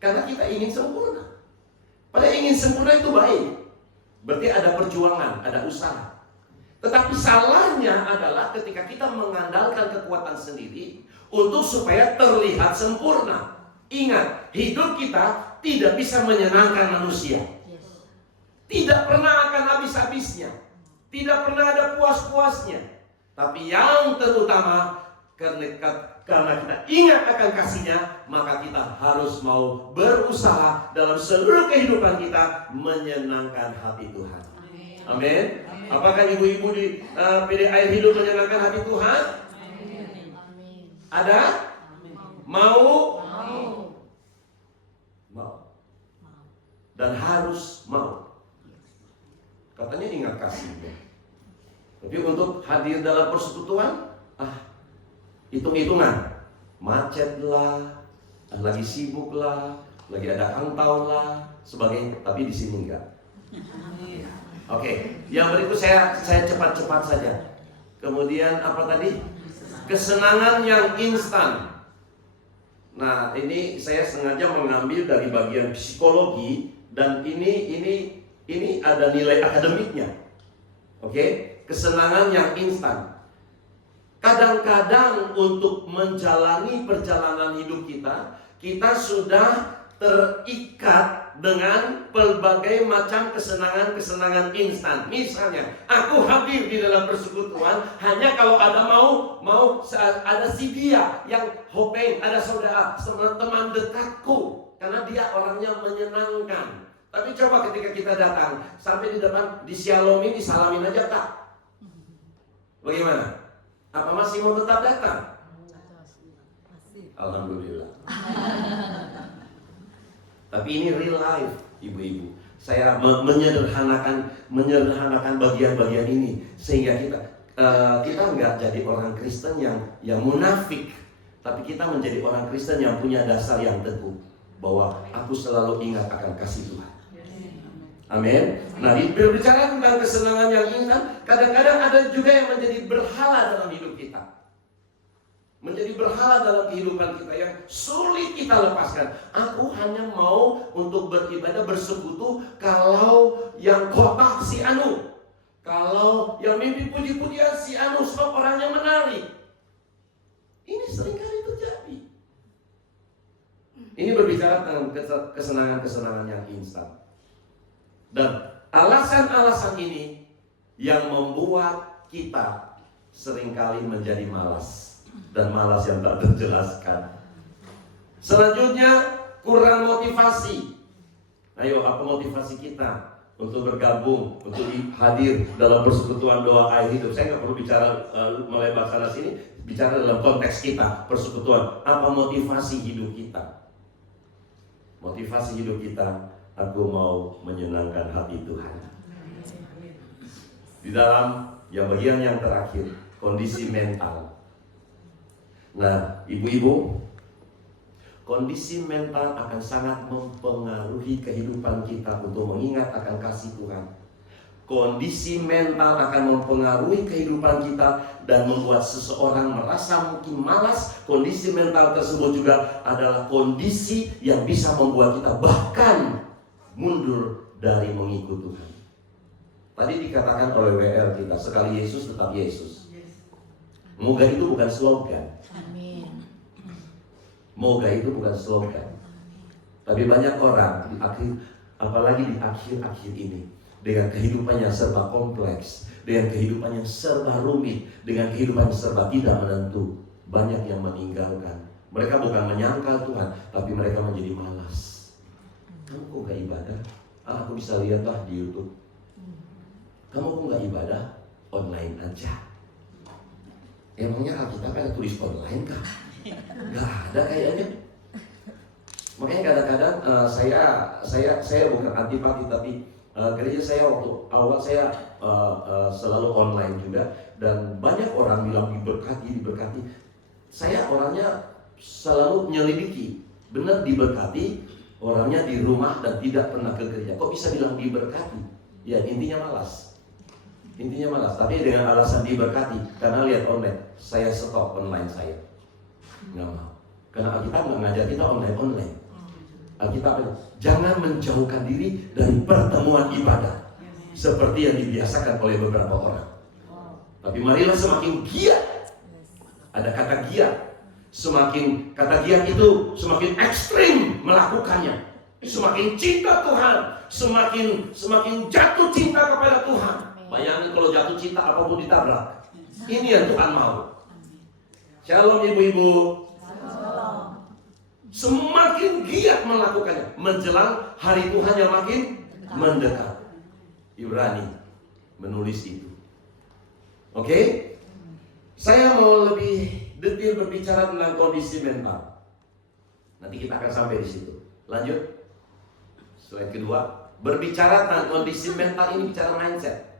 Karena kita ingin sempurna. Padahal ingin sempurna itu baik. Berarti ada perjuangan, ada usaha. Tetapi salahnya adalah ketika kita mengandalkan kekuatan sendiri untuk supaya terlihat sempurna. Ingat, hidup kita tidak bisa menyenangkan manusia. Tidak pernah akan habis-habisnya. Tidak pernah ada puas-puasnya. Tapi yang terutama, karena kita ingat akan kasih-Nya, maka kita harus mau berusaha dalam seluruh kehidupan kita menyenangkan hati Tuhan. Amin. Apakah ibu-ibu di PD Air Hidup menyenangkan hati Tuhan? Ada? Mau? Dan harus mau. Katanya ingat kasih-Nya. Tapi untuk hadir dalam persekutuan, hitung-hitungan, macet lah, lagi sibuk lah, lagi ada kantau lah, sebagainya. Tapi di sini enggak. Oke, yang berikut saya cepat-cepat saja. Kemudian apa tadi? Kesenangan yang instan. Nah, ini saya sengaja mengambil dari bagian psikologi dan ini ada nilai akademiknya. Oke? Kesenangan yang instan. Kadang-kadang untuk menjalani perjalanan hidup kita sudah terikat dengan berbagai macam kesenangan-kesenangan instan. Misalnya, aku hadir di dalam persekutuan hanya kalau ada mau ada si dia yang hopeng, ada saudara, teman dekatku, karena dia orangnya menyenangkan. Tapi coba ketika kita datang sampai di depan, disialomi, disalamin aja tak? Bagaimana? Apa masih mau tetap datang? Alhamdulillah. Tapi ini real life, ibu-ibu. Saya menyederhanakan bagian-bagian ini sehingga kita nggak jadi orang Kristen yang munafik, tapi kita menjadi orang Kristen yang punya dasar yang teguh bahwa aku selalu ingat akan kasih Tuhan. Amin. Nah, berbicara tentang kesenangan yang instan, kadang-kadang ada juga yang menjadi berhala dalam hidup kita. Menjadi berhala dalam kehidupan kita yang sulit kita lepaskan. Aku hanya mau untuk beribadah, bersekutu kalau yang khotbah si anu, kalau yang mimpi puji-pujian si anu, sebab orangnya menarik. Ini seringkali terjadi. Ini berbicara tentang kesenangan-kesenangan yang instan. Dan alasan-alasan ini yang membuat kita seringkali menjadi malas. Dan malas yang tak terjelaskan. Selanjutnya, kurang motivasi. Ayo, apa motivasi kita untuk bergabung, untuk hadir dalam persekutuan doa air hidup? Saya nggak perlu bicara melebar sana sini, bicara dalam konteks kita, persekutuan. Apa motivasi hidup kita? Motivasi hidup kita, aku mau menyenangkan hati Tuhan. Di dalam bagian yang terakhir, kondisi mental. Nah, ibu-ibu, kondisi mental akan sangat mempengaruhi kehidupan kita untuk mengingat akan kasih Tuhan. Kondisi mental akan mempengaruhi kehidupan kita dan membuat seseorang merasa mungkin malas. Kondisi mental tersebut juga adalah kondisi yang bisa membuat kita bahkan mundur dari mengikut Tuhan. Tadi dikatakan oleh WL kita, sekali Yesus tetap Yesus. Moga itu bukan slogan. Moga itu bukan slogan. Tapi banyak orang di akhir, apalagi di akhir-akhir ini, dengan kehidupan yang serba kompleks, dengan kehidupan yang serba rumit, dengan kehidupan yang serba tidak menentu, banyak yang meninggalkan. Mereka bukan menyangkal Tuhan, tapi mereka menjadi malas. Kamu kok gak ibadah? Aku bisa lihat lah di YouTube. Kamu kok gak ibadah? Online aja. Emangnya Alkitab ada tulis online kah? Gak ada kayaknya. Makanya kadang-kadang saya bukan antipati, tapi gereja saya waktu awal saya selalu online juga, dan banyak orang bilang diberkati. Saya orangnya selalu menyelidiki, benar diberkati, orangnya di rumah dan tidak pernah ke gereja. Kok bisa bilang diberkati? Ya intinya malas. Tapi dengan alasan diberkati, karena lihat online, saya stop online saya. Nggak mau. Karena Alkitab nggak ngajar kita online. Alkitab jangan menjauhkan diri dari pertemuan ibadah seperti yang dibiasakan oleh beberapa orang. Tapi marilah semakin giat. Ada kata giat. Semakin kata giat itu semakin ekstrim melakukannya. Semakin cinta Tuhan, semakin jatuh cinta kepada Tuhan. Bayangin kalau jatuh cinta apapun ditabrak. Ini yang Tuhan mau. Shalom ibu-ibu. Semakin giat melakukannya menjelang hari Tuhan yang makin mendekat. Ibrani menulis itu. Oke? Saya mau lebih detail berbicara tentang kondisi mental. Nanti kita akan sampai di situ. Lanjut. Slide kedua. Berbicara tentang kondisi mental ini bicara mindset.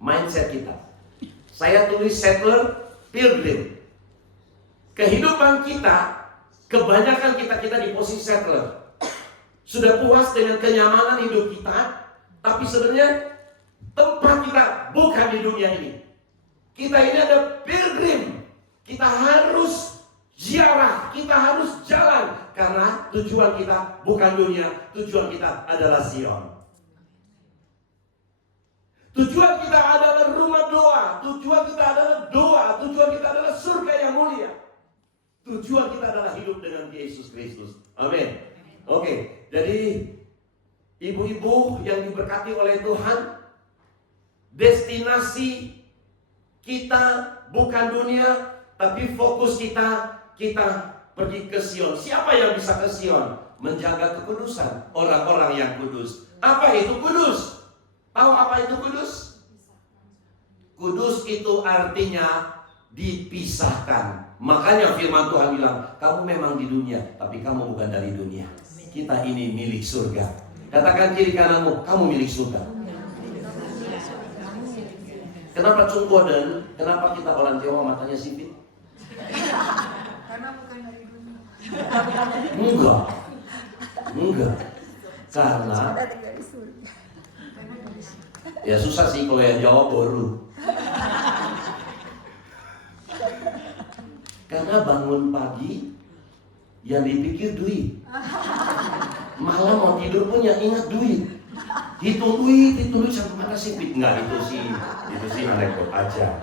Mindset kita. Saya tulis settler, pilgrim. Kehidupan kita, kebanyakan kita di posisi settler. Sudah puas dengan kenyamanan hidup kita, tapi sebenarnya tempat kita bukan di dunia ini. Kita ini ada pilgrim. Kita harus ziarah, kita harus jalan. Karena tujuan kita bukan dunia, tujuan kita adalah Sion. Tujuan kita adalah rumah doa, tujuan kita adalah doa, tujuan kita adalah surga yang mulia. Tujuan kita adalah hidup dengan Yesus Kristus. Amin. Oke, jadi ibu-ibu yang diberkati oleh Tuhan, destinasi kita bukan dunia, tapi fokus kita pergi ke Sion. Siapa yang bisa ke Sion? Menjaga kekudusan, orang-orang yang kudus. Apa itu kudus? Tahu apa itu kudus? Kudus itu artinya dipisahkan. Makanya firman Tuhan bilang, kamu memang di dunia, tapi kamu bukan dari dunia. Kita ini milik surga. Katakan kiri kananmu, kamu milik surga. Kenapa cungkoden? Kenapa kita orang Jawa matanya sipit? Karena bukan dari dunia. Enggak. Karena Dari surga. ya susah sih kalau yang Jawa boru. Karena bangun pagi yang dipikir duit. Malam mau tidur pun yang ingat duit. Hitung duit sampai mata sipit. Enggak, itu sih anekdot aja.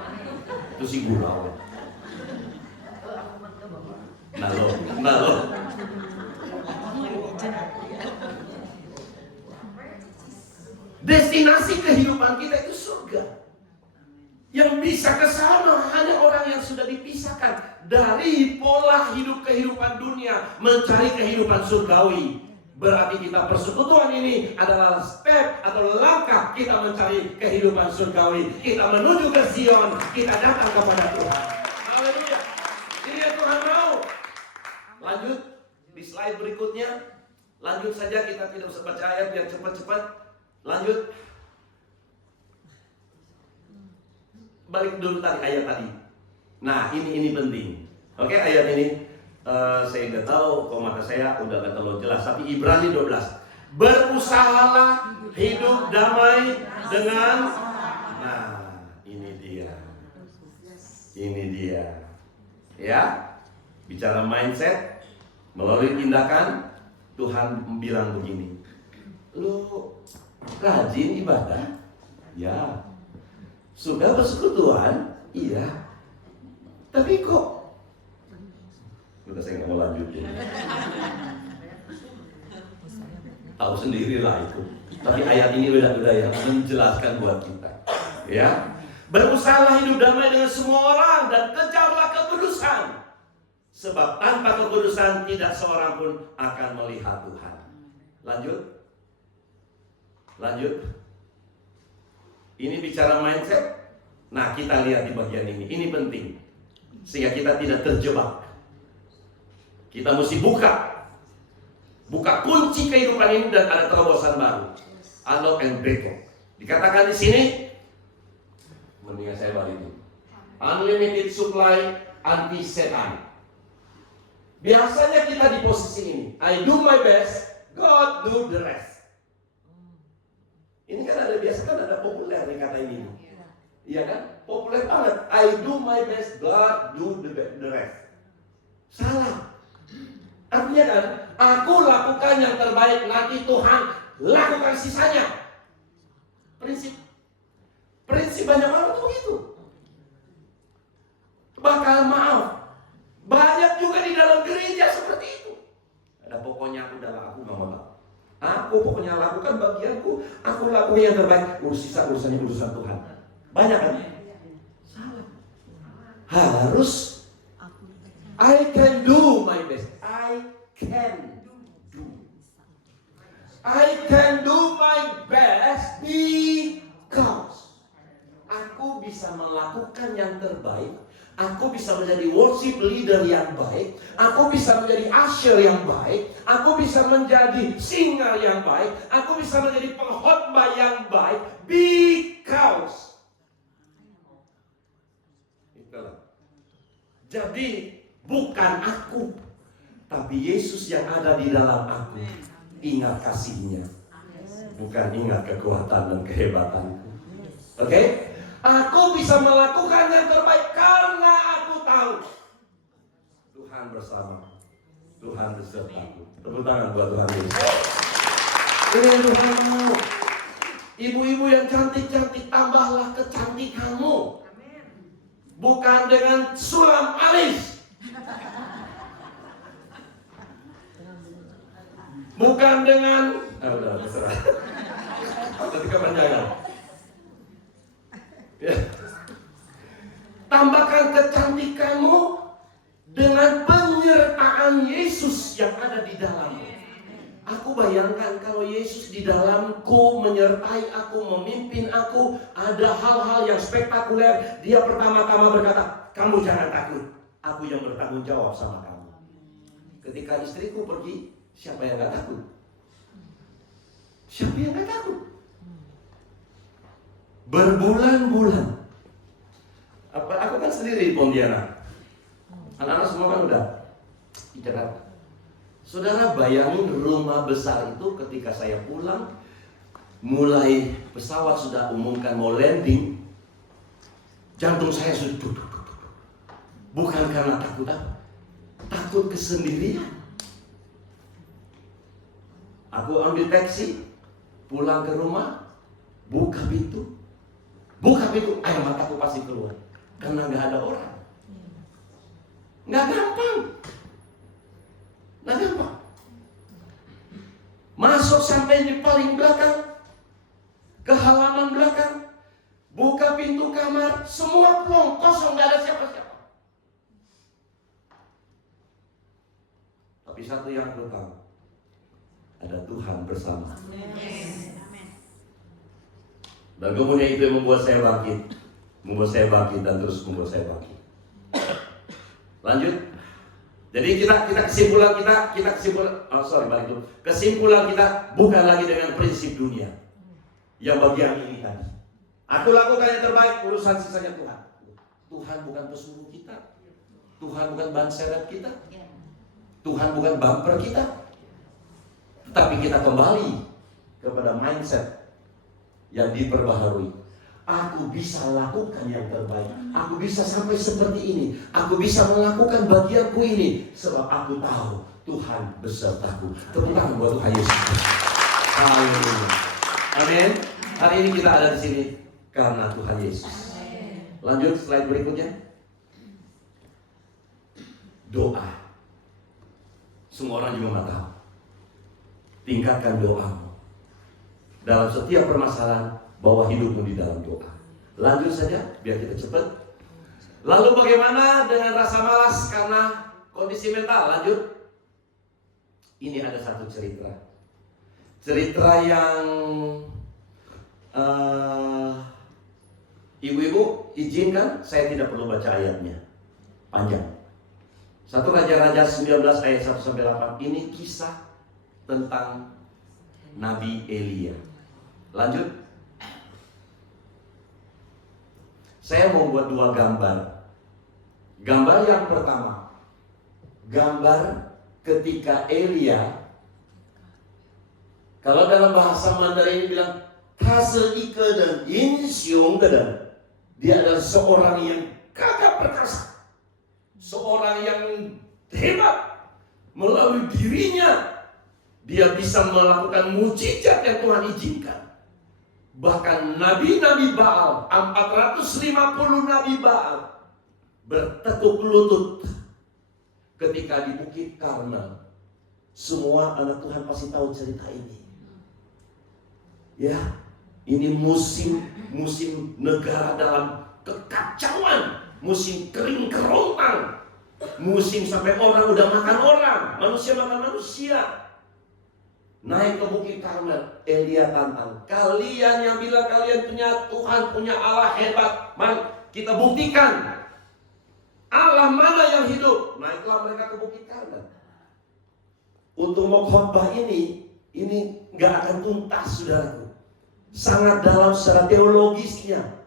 Itu sih gurau. Nah lo. Destinasi kehidupan kita itu surga. Yang bisa ke sana hanya orang yang sudah dipisahkan dari pola hidup kehidupan dunia, mencari kehidupan surgawi. Berarti kita persekutuan ini adalah step atau langkah kita mencari kehidupan surgawi. Kita menuju ke Sion, kita datang kepada Tuhan. Haleluya. Ini yang Tuhan mau. Lanjut di slide berikutnya. Lanjut saja, kita tidak usah baca ayat biar cepat-cepat. Lanjut. Balik dulu tadi ayat tadi. Nah, ini penting. Oke, ayat ini saya nggak tahu, kalau mata saya udah nggak terlalu jelas. Tapi Ibrani 12. Berusahalah hidup damai dengan. Nah, ini dia. Ya, bicara mindset melalui tindakan. Tuhan bilang begini, lu rajin ibadah, ya. Sudah persekutuan, iya. Tapi kok, udah saya nggak mau lanjutin. Tahu sendirilah itu. Tapi ayat ini udah yang menjelaskan buat kita, ya. Berusahalah hidup damai dengan semua orang dan kejarlah kekudusan. Sebab tanpa kekudusan tidak seorang pun akan melihat Tuhan. Lanjut. Ini bicara mindset. Nah, kita lihat di bagian ini. Ini penting. Sehingga kita tidak terjebak. Kita mesti buka kunci kehidupan ini dan ada terobosan baru. Unlock and break. Dikatakan di sini, mendingan saya balikin. Unlimited supply anti setan. Biasanya kita di posisi ini. I do my best, God do the rest. Ini kan ada populer nih kata ini. Iya kan? Populer banget. I do my best, God do the rest. Salah. Artinya kan, aku lakukan yang terbaik, nanti Tuhan lakukan sisanya. Prinsip banyak orang tuh begitu. Bakal maaf. Banyak juga di dalam gereja seperti itu. Ada pokoknya aku adalah aku nggak mau tahu. Aku pokoknya lakukan bagianku, aku lakukan yang terbaik. Sisa urusannya urusan Tuhan. Banyak kan? Salah. Harus I can do my best. I can do my best because aku bisa melakukan yang terbaik. Aku bisa menjadi worship leader yang baik. Aku bisa menjadi usher yang baik. Aku bisa menjadi singer yang baik. Aku bisa menjadi pengkhotbah yang baik. Because. Itulah. Jadi bukan aku, tapi Yesus yang ada di dalam aku. Ingat kasihnya, bukan ingat kekuatan dan kehebatanku. Oke? Aku bisa melakukan yang terbaik karena aku tahu Tuhan bersama. Tuhan besertaku. Tepuk tangan buat Tuhan Yesus. Ini yang Tuhan mau. Ibu-ibu yang cantik-cantik, tambahlah kecantikanmu. Bukan dengan sulam alis. Bukan dengan udah terserah. Nanti kepanjangan. Ya. Tambahkan kecantikanmu dengan penyertaan Yesus yang ada di dalammu. Aku bayangkan kalau Yesus di dalamku, menyertai aku, memimpin aku, ada hal-hal yang spektakuler. Dia pertama-tama berkata, kamu jangan takut, aku yang bertanggung jawab sama kamu. Ketika istriku pergi, siapa yang gak takut? Siapa yang gak takut? Berbulan-bulan. Aku kan sendiri di Pontianak. Anak-anak semua kan udah di Jakarta. Saudara bayangin rumah besar itu ketika saya pulang, mulai pesawat sudah umumkan mau landing, jantung saya sudah duduk. Bukan karena takut apa? Takut kesendirian. Aku ambil taksi, pulang ke rumah, buka pintu, air mataku pasti keluar. Karena gak ada orang. Gak gampang. Masuk sampai di paling belakang, ke halaman belakang, buka pintu kamar, semua plong, kosong, gak ada siapa-siapa. Tapi satu yang aku tahu, ada Tuhan bersama. Dan kemudian itu yang membuat saya bangkit dan terus membuat saya bangkit. Lanjut. Jadi kesimpulan kita bukan lagi dengan prinsip dunia yang bagian ini tadi. Aku lakukan yang terbaik, urusan sisanya Tuhan. Tuhan bukan pesuruh kita. Tuhan bukan ban serep kita. Tuhan bukan bumper kita. Tetapi kita kembali kepada mindset yang diperbaharui. Aku bisa lakukan yang terbaik. Aku bisa sampai seperti ini. Aku bisa melakukan bagianku ini sebab aku tahu Tuhan besertaku. Tepuk tangan buat Tuhan Yesus. Haleluya. Amin. Hari ini kita ada di sini karena Tuhan Yesus. Lanjut slide berikutnya. Doa. Semua orang juga nggak tahu. Tingkatkan doamu dalam setiap permasalahan. Bawa hidupmu di dalam doa. Lanjut saja, biar kita cepat. Lalu bagaimana dengan rasa malas karena kondisi mental? Lanjut. Ini ada satu cerita. Cerita yang ibu-ibu izinkan saya tidak perlu baca ayatnya. Panjang. 1 Raja-Raja 19 ayat 1-8. Ini kisah tentang Nabi Elia. Lanjut. Saya mau buat 2 gambar. Gambar yang pertama, gambar ketika Elia, kalau dalam bahasa Mandarin bilang Kase ike dan insyung kedan. Dia adalah seorang yang gagah perkasa, seorang yang hebat. Melalui dirinya dia bisa melakukan mukjizat yang Tuhan izinkan. Bahkan nabi-nabi Baal, 450 nabi Baal bertekuk lutut ketika di Bukit Karmel. Semua anak Tuhan pasti tahu cerita ini. Ya, ini musim negara dalam kekacauan, musim kering kerontang, musim sampai orang udah makan orang, manusia makan manusia. Naik ke Bukit Karmel, Elia tantang. Kalian yang bilang kalian punya Tuhan, punya Allah hebat, mari kita buktikan Allah mana yang hidup. Naiklah mereka ke Bukit Karmel. Untuk mau khotbah ini nggak akan tuntas, saudaraku. Sangat dalam secara teologisnya.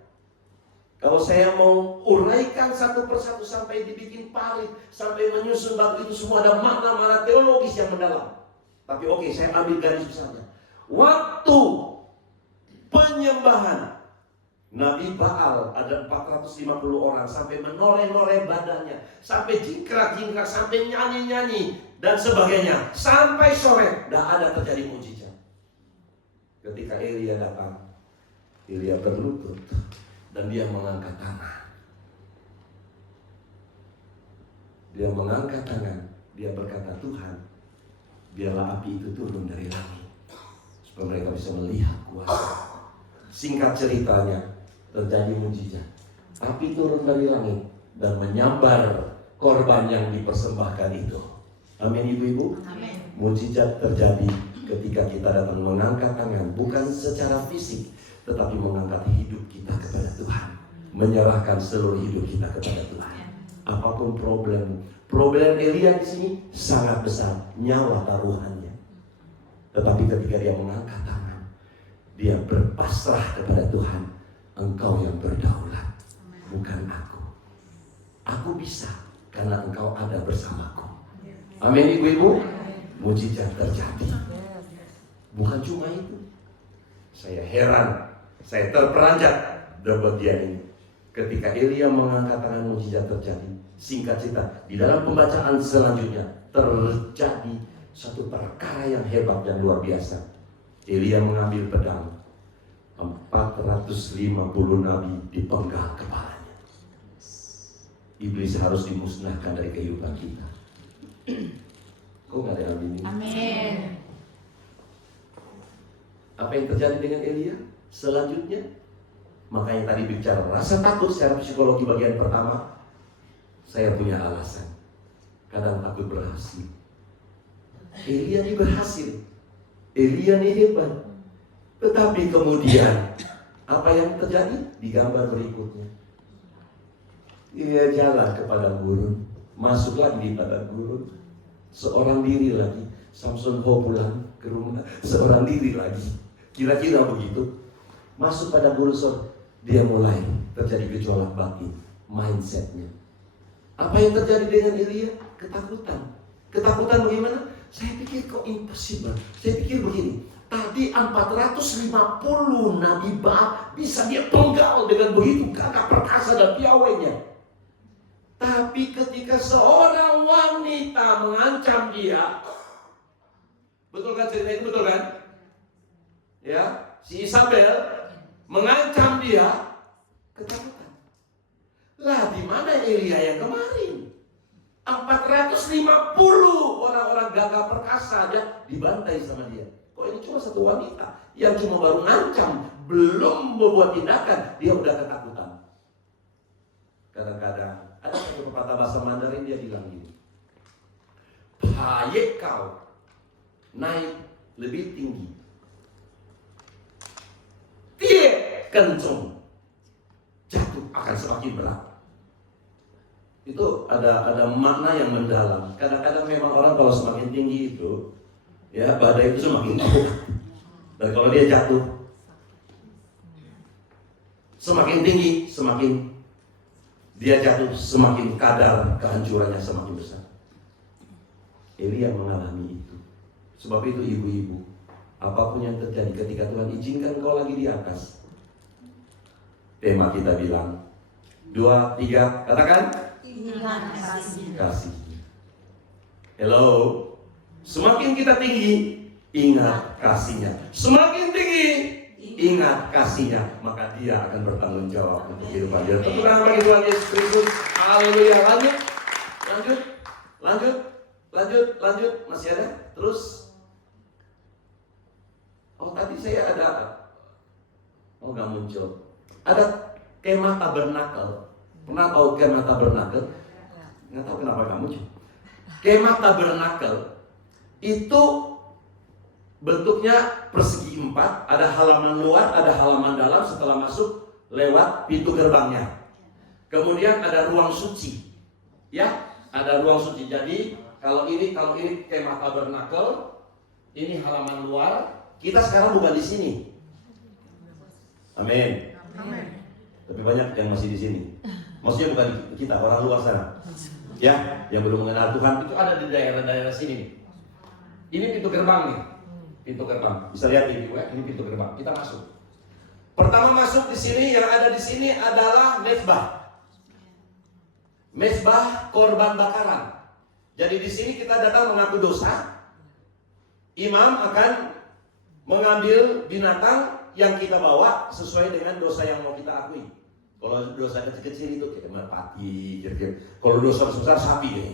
Kalau saya mau uraikan satu persatu sampai dibikin parit, sampai menyusun batu itu semua ada makna-makna teologis yang mendalam. Tapi oke, saya ambil garis besarnya. Waktu penyembahan Nabi Baal ada 450 orang sampai menore-nore badannya, sampai jingkrak-jingkrak, sampai nyanyi-nyanyi dan sebagainya. Sampai sore tidak ada terjadi mujizat. Ketika Elia datang, Elia berlutut dan dia mengangkat tangan. Dia mengangkat tangan, dia berkata, Tuhan, biarlah api itu turun dari langit supaya mereka bisa melihat kuasa. Singkat ceritanya, terjadi mujizat. Api turun dari langit dan menyambar korban yang dipersembahkan itu. Amin ibu-ibu. Amin. Mujizat terjadi ketika kita datang mengangkat tangan, bukan secara fisik, tetapi mengangkat hidup kita kepada Tuhan, menyerahkan seluruh hidup kita kepada Tuhan. Apapun problem Elia di sini sangat besar, nyawa taruhannya. Tetapi ketika dia mengangkat tangan, dia berpasrah kepada Tuhan. Engkau yang berdaulat, bukan aku. Aku bisa karena engkau ada bersamaku. Amin ibu-ibu. Mujizat terjadi. Bukan cuma itu. Saya heran, saya terperanjat dari bagian ini. Ketika Elia mengangkat tangan, mujizat terjadi. Singkat cerita, di dalam pembacaan selanjutnya terjadi satu perkara yang hebat dan luar biasa. Elia mengambil pedang. 450 nabi dipenggal kepalanya. Iblis harus dimusnahkan dari kehidupan kita. Kok nggak ada amin? Amin. Apa yang terjadi dengan Elia? Selanjutnya, makanya tadi bicara rasa takut secara psikologi bagian pertama. Saya punya alasan. Kadang takut berhasil. Elia ini berhasil. Elia ini hebat. Tetapi kemudian apa yang terjadi? Di gambar berikutnya, dia jalan ke padang gurun, masuk lagi di padang gurun, seorang diri lagi. Samson pulang ke rumah, seorang diri lagi. Kira-kira begitu. Masuk pada gurun, dia mulai terjadi gejolak batin, mindsetnya. Apa yang terjadi dengan Elia? Ketakutan. Ketakutan bagaimana? Saya pikir kok impossible. Saya pikir begini. Tadi 450 Nabi Baal bisa dia penggal dengan begitu gagah perkasa dan piawainya. Tapi ketika seorang wanita mengancam dia, betul kan cerita itu, betul kan? Ya, si Isabel mengancam dia, ketakutan. Lah di mana Elia yang kemarin? 450 orang-orang gagah perkasa aja dibantai sama dia. Kok ini cuma satu wanita yang cuma baru ngancam, belum membuat tindakan, dia udah ketakutan. Kadang-kadang ada satu pepatah bahasa Mandarin, dia bilang gini, "Hayek kau naik lebih tinggi, tie kencung jatuh akan semakin berat." Itu ada makna yang mendalam. Kadang-kadang memang orang kalau semakin tinggi itu, ya badai itu semakin kuat. Dan kalau dia jatuh semakin tinggi, semakin dia jatuh, semakin kadar kehancurannya semakin besar. Elia mengalami itu. Sebab itu ibu-ibu, apapun yang terjadi ketika Tuhan izinkan kau lagi di atas, tema kita bilang 2, 3, katakan Ingat kasih. Hello. Semakin kita tinggi, ingat kasihnya. Semakin tinggi, ingat kasihnya, maka dia akan bertanggung jawab untuk kehidupan dia. Tepuk tangan bagi Tuhan Yesus Kristus. Haleluya. Lanjut. Masih ada? Terus. Oh tadi saya ada. Oh nggak muncul. Ada kemah tabernakel. Pernah tahu kemah tabernakel? Nggak tahu kenapa nggak muncul. Kemah tabernakel itu bentuknya persegi 4, ada halaman luar, ada halaman dalam. Setelah masuk lewat pintu gerbangnya, kemudian ada ruang suci, ya, ada ruang suci. Jadi kalau ini kemah tabernakel, ini halaman luar. Kita sekarang bukan di sini. Amin. Tapi banyak yang masih di sini. Maksudnya bukan kita, orang luar sana, ya, yang belum mengenal Tuhan. Itu ada di daerah-daerah sini nih. Ini pintu gerbang nih, pintu gerbang. Bisa lihat ini pintu gerbang. Kita masuk. Pertama masuk di sini, yang ada di sini adalah mezbah. Mezbah korban bakaran. Jadi di sini kita datang mengaku dosa. Imam akan mengambil binatang yang kita bawa sesuai dengan dosa yang mau kita akui. Kalau dosa kecil-kecil itu kayak merpati, kalau dosa besar sapi deh.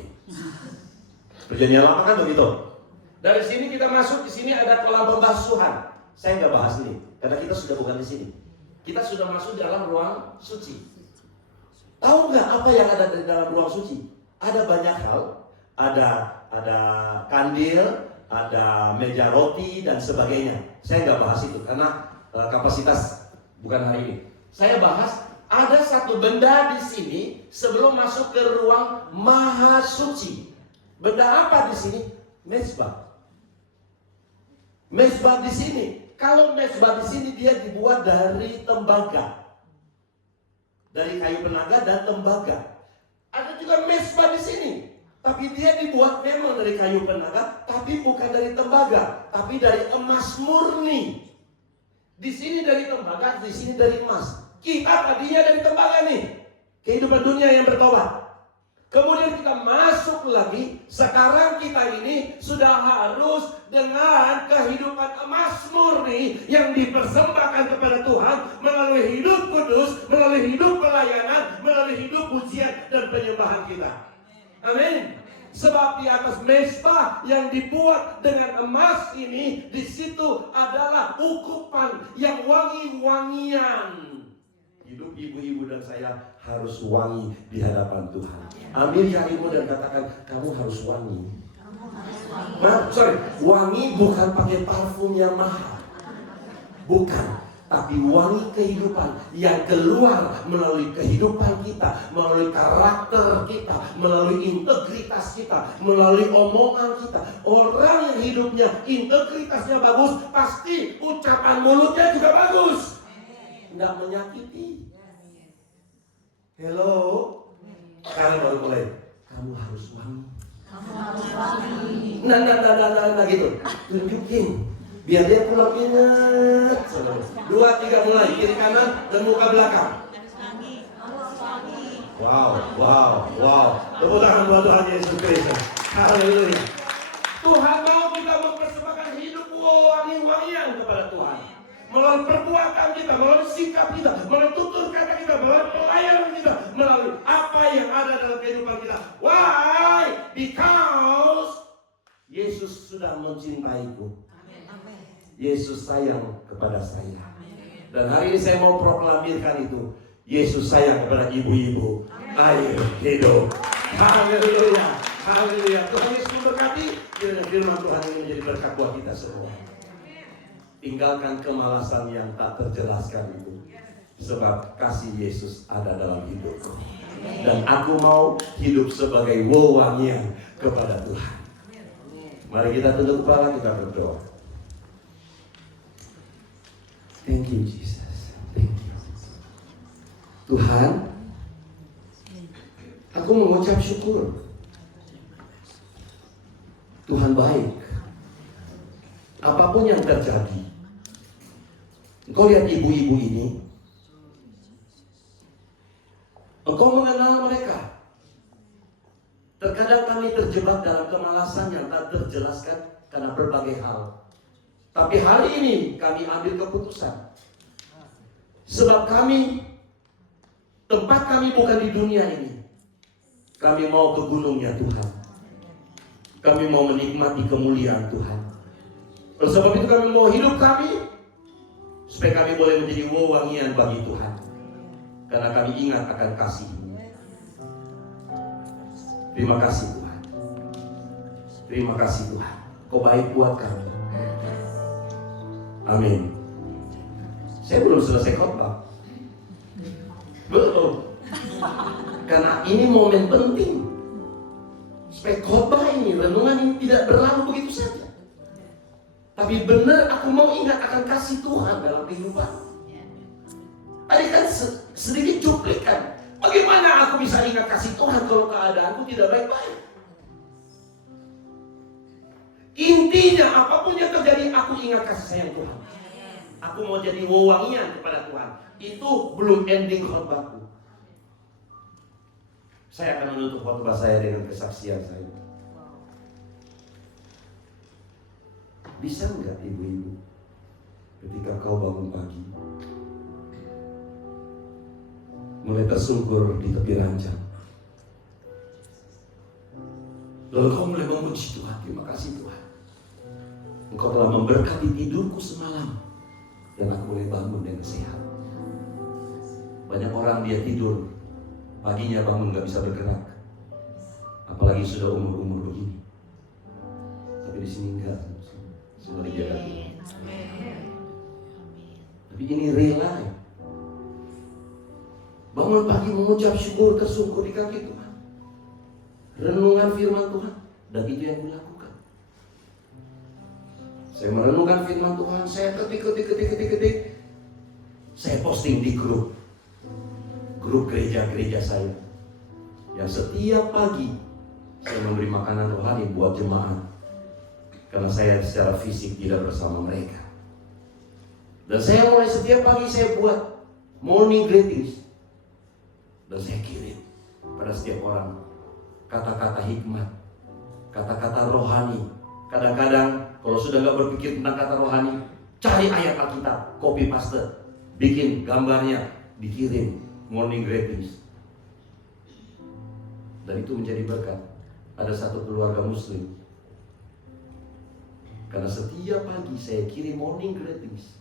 Perjanjian lama kan begitu. Dari sini kita masuk, di sini ada kolam pembasuhan. Saya nggak bahas ini, karena kita sudah bukan di sini. Kita sudah masuk dalam ruang suci. Tahu nggak apa yang ada di dalam ruang suci? Ada banyak hal. Ada kandil, ada meja roti dan sebagainya. Saya nggak bahas itu karena kapasitas bukan hari ini. Saya bahas ada satu benda di sini sebelum masuk ke ruang maha suci. Benda apa di sini? Mezbah. Mezbah di sini. Kalau mezbah di sini dia dibuat dari tembaga, dari kayu penaga dan tembaga. Ada juga mezbah di sini, tapi dia dibuat memang dari kayu penaga, tapi bukan dari tembaga, tapi dari emas murni. Di sini dari tembaga, di sini dari emas. Kita tadinya dari tembaga nih, kehidupan dunia yang bertobat. Kemudian kita masuk lagi, sekarang kita ini sudah harus dengan kehidupan emas murni yang dipersembahkan kepada Tuhan melalui hidup kudus, melalui hidup pelayanan, melalui hidup pujian dan penyembahan kita. Amin. Sebab di atas mezbah yang dibuat dengan emas ini, di situ adalah ukupan yang wangi-wangian. Hidup ibu-ibu dan saya harus wangi di hadapan Tuhan. Ambil jarimu dan katakan, kamu harus wangi. Wangi bukan pakai parfum yang mahal. Bukan. Tapi wangi kehidupan yang keluar melalui kehidupan kita, melalui karakter kita, melalui integritas kita, melalui omongan kita. Orang yang hidupnya integritasnya bagus, pasti ucapan mulutnya juga bagus. Tidak menyakiti. Hello. Sekarang baru mulai. Kamu harus wangi. Nah gitu. Tunjukin. Biar dia pulang ingat. 2, 3 mulai. Kiri kanan dan muka belakang. Wow. Tepuk tangan buat Tuhan Yesus Kristus. Haleluya. Tuhan mau kita mempersembahkan hidup wangi-wangian kepada Tuhan. Melalui perbuatan kita, melalui sikap kita, melalui tutur kata kita, melalui pelayanan kita, melalui apa yang ada dalam kehidupan kita. Why? Because Yesus sudah mencintaiku. Yesus sayang kepada saya. Dan hari ini saya mau proklamirkan itu. Yesus sayang kepada ibu-ibu. Ayo hidup. Haleluya. Haleluya. Tuhan Yesus memberkati. Firman Tuhan ini menjadi berkat buat kita semua. Tinggalkan kemalasan yang tak terjelaskan itu. Sebab kasih Yesus ada dalam hidupku. Dan aku mau hidup sebagai wewangian kepada Tuhan. Mari kita tunduk kepala, kita berdoa. Thank you Jesus. Thank you. Tuhan, aku mengucap syukur. Tuhan baik. Apapun yang terjadi, engkau lihat ibu-ibu ini, engkau mengenal mereka. Terkadang kami terjebak dalam kemalasan yang tak terjelaskan karena berbagai hal. Tapi hari ini kami ambil keputusan. Sebab tempat kami bukan di dunia ini. Kami mau ke gunungnya Tuhan. Kami mau menikmati kemuliaan Tuhan. Oleh sebab itu kami mau hidup kami supaya kami boleh menjadi wewangian bagi Tuhan. Karena kami ingat akan kasih-Mu. Terima kasih Tuhan. Terima kasih Tuhan. Kau baik buat kami. Amin. Saya belum selesai khotbah. Belum. Karena ini momen penting. Supaya khotbah ini, renungan ini tidak berlalu begitu saja. Tapi benar aku mau ingat akan kasih Tuhan dalam kehidupan. Tadi kan sedikit cuplikan. Bagaimana aku bisa ingat kasih Tuhan kalau keadaanku tidak baik-baik? Intinya apapun yang terjadi, aku ingat kasih sayang Tuhan. Aku mau jadi wewangian kepada Tuhan. Itu belum ending khotbahku. Saya akan menutup khotbah saya dengan kesaksian saya. Bisa nggak ibu-ibu, ketika kau bangun pagi, mulai tersungkur di tepi ranjang, lalu kau mulai memuji Tuhan, terima kasih Tuhan, Engkau telah memberkati tidurku semalam, dan aku boleh bangun dengan sehat. Banyak orang dia tidur, paginya bangun gak bisa bergerak, apalagi sudah umur-umur begini. Tapi di sini enggak, semua dijaga Tuhan. Tapi ini rela ya. Bangun pagi mengucap syukur, tersungkur di kaki Tuhan, renungan firman Tuhan, dan itu yang kulakukan. Saya merenungkan firman Tuhan, saya ketik. Saya posting di grup gereja-gereja saya, yang setiap pagi saya memberi makanan rohani buat jemaat, karena saya secara fisik tidak bersama mereka. Dan saya mulai setiap pagi saya buat morning greetings, dan saya kirim pada setiap orang kata-kata hikmat, kata-kata rohani. Kadang-kadang kalau sudah gak berpikir tentang kata rohani, cari ayat Alkitab, copy paste, bikin gambarnya, dikirim morning greetings. Dan itu menjadi berkat. Ada satu keluarga muslim, karena setiap pagi saya kirim morning greetings,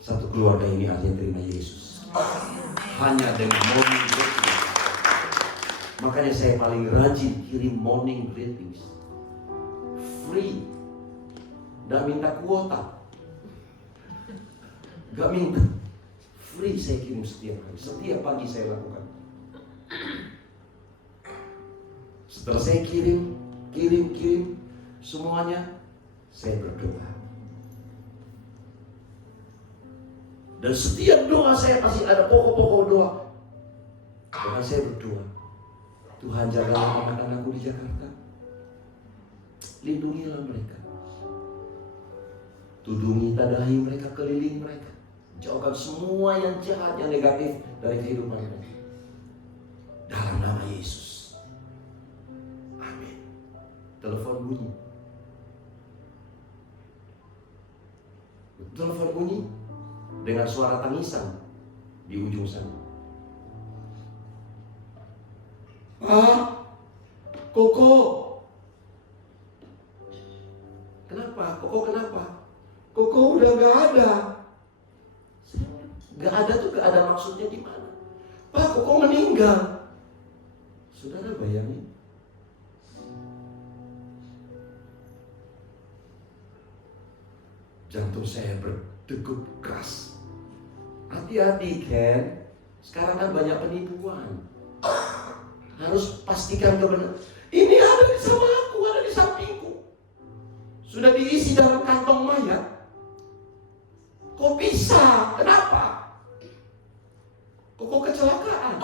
satu keluarga ini akhirnya terima Yesus hanya dengan morning greetings. Makanya saya paling rajin kirim morning greetings, free, gak minta kuota, gak minta, free saya kirim setiap pagi saya lakukan. Setelah saya kirim semuanya, saya berdoa. Dan setiap doa saya pasti ada pokok-pokok doa. Bahkan saya berdoa, Tuhan jagalah anak-anakku di Jakarta, lindungilah mereka, tudungi tadahi mereka, keliling mereka, jauhkan semua yang jahat, yang negatif dari kehidupan mereka, dalam nama Yesus. Telepon bunyi. Telepon bunyi dengan suara tangisan di ujung sana. Koko. Kenapa? Koko kenapa? Koko udah gak ada. Gak ada tuh gak ada maksudnya gimana? Pak, Koko meninggal. Saudara bayangin. Jantung saya berdegup keras. Hati-hati Ken, sekarang kan banyak penipuan. Harus pastikan kebenaran. Ini ada di sama aku, ada di sampingku, sudah diisi dalam kantong mayat. Kok bisa? Kenapa? Kok kecelakaan?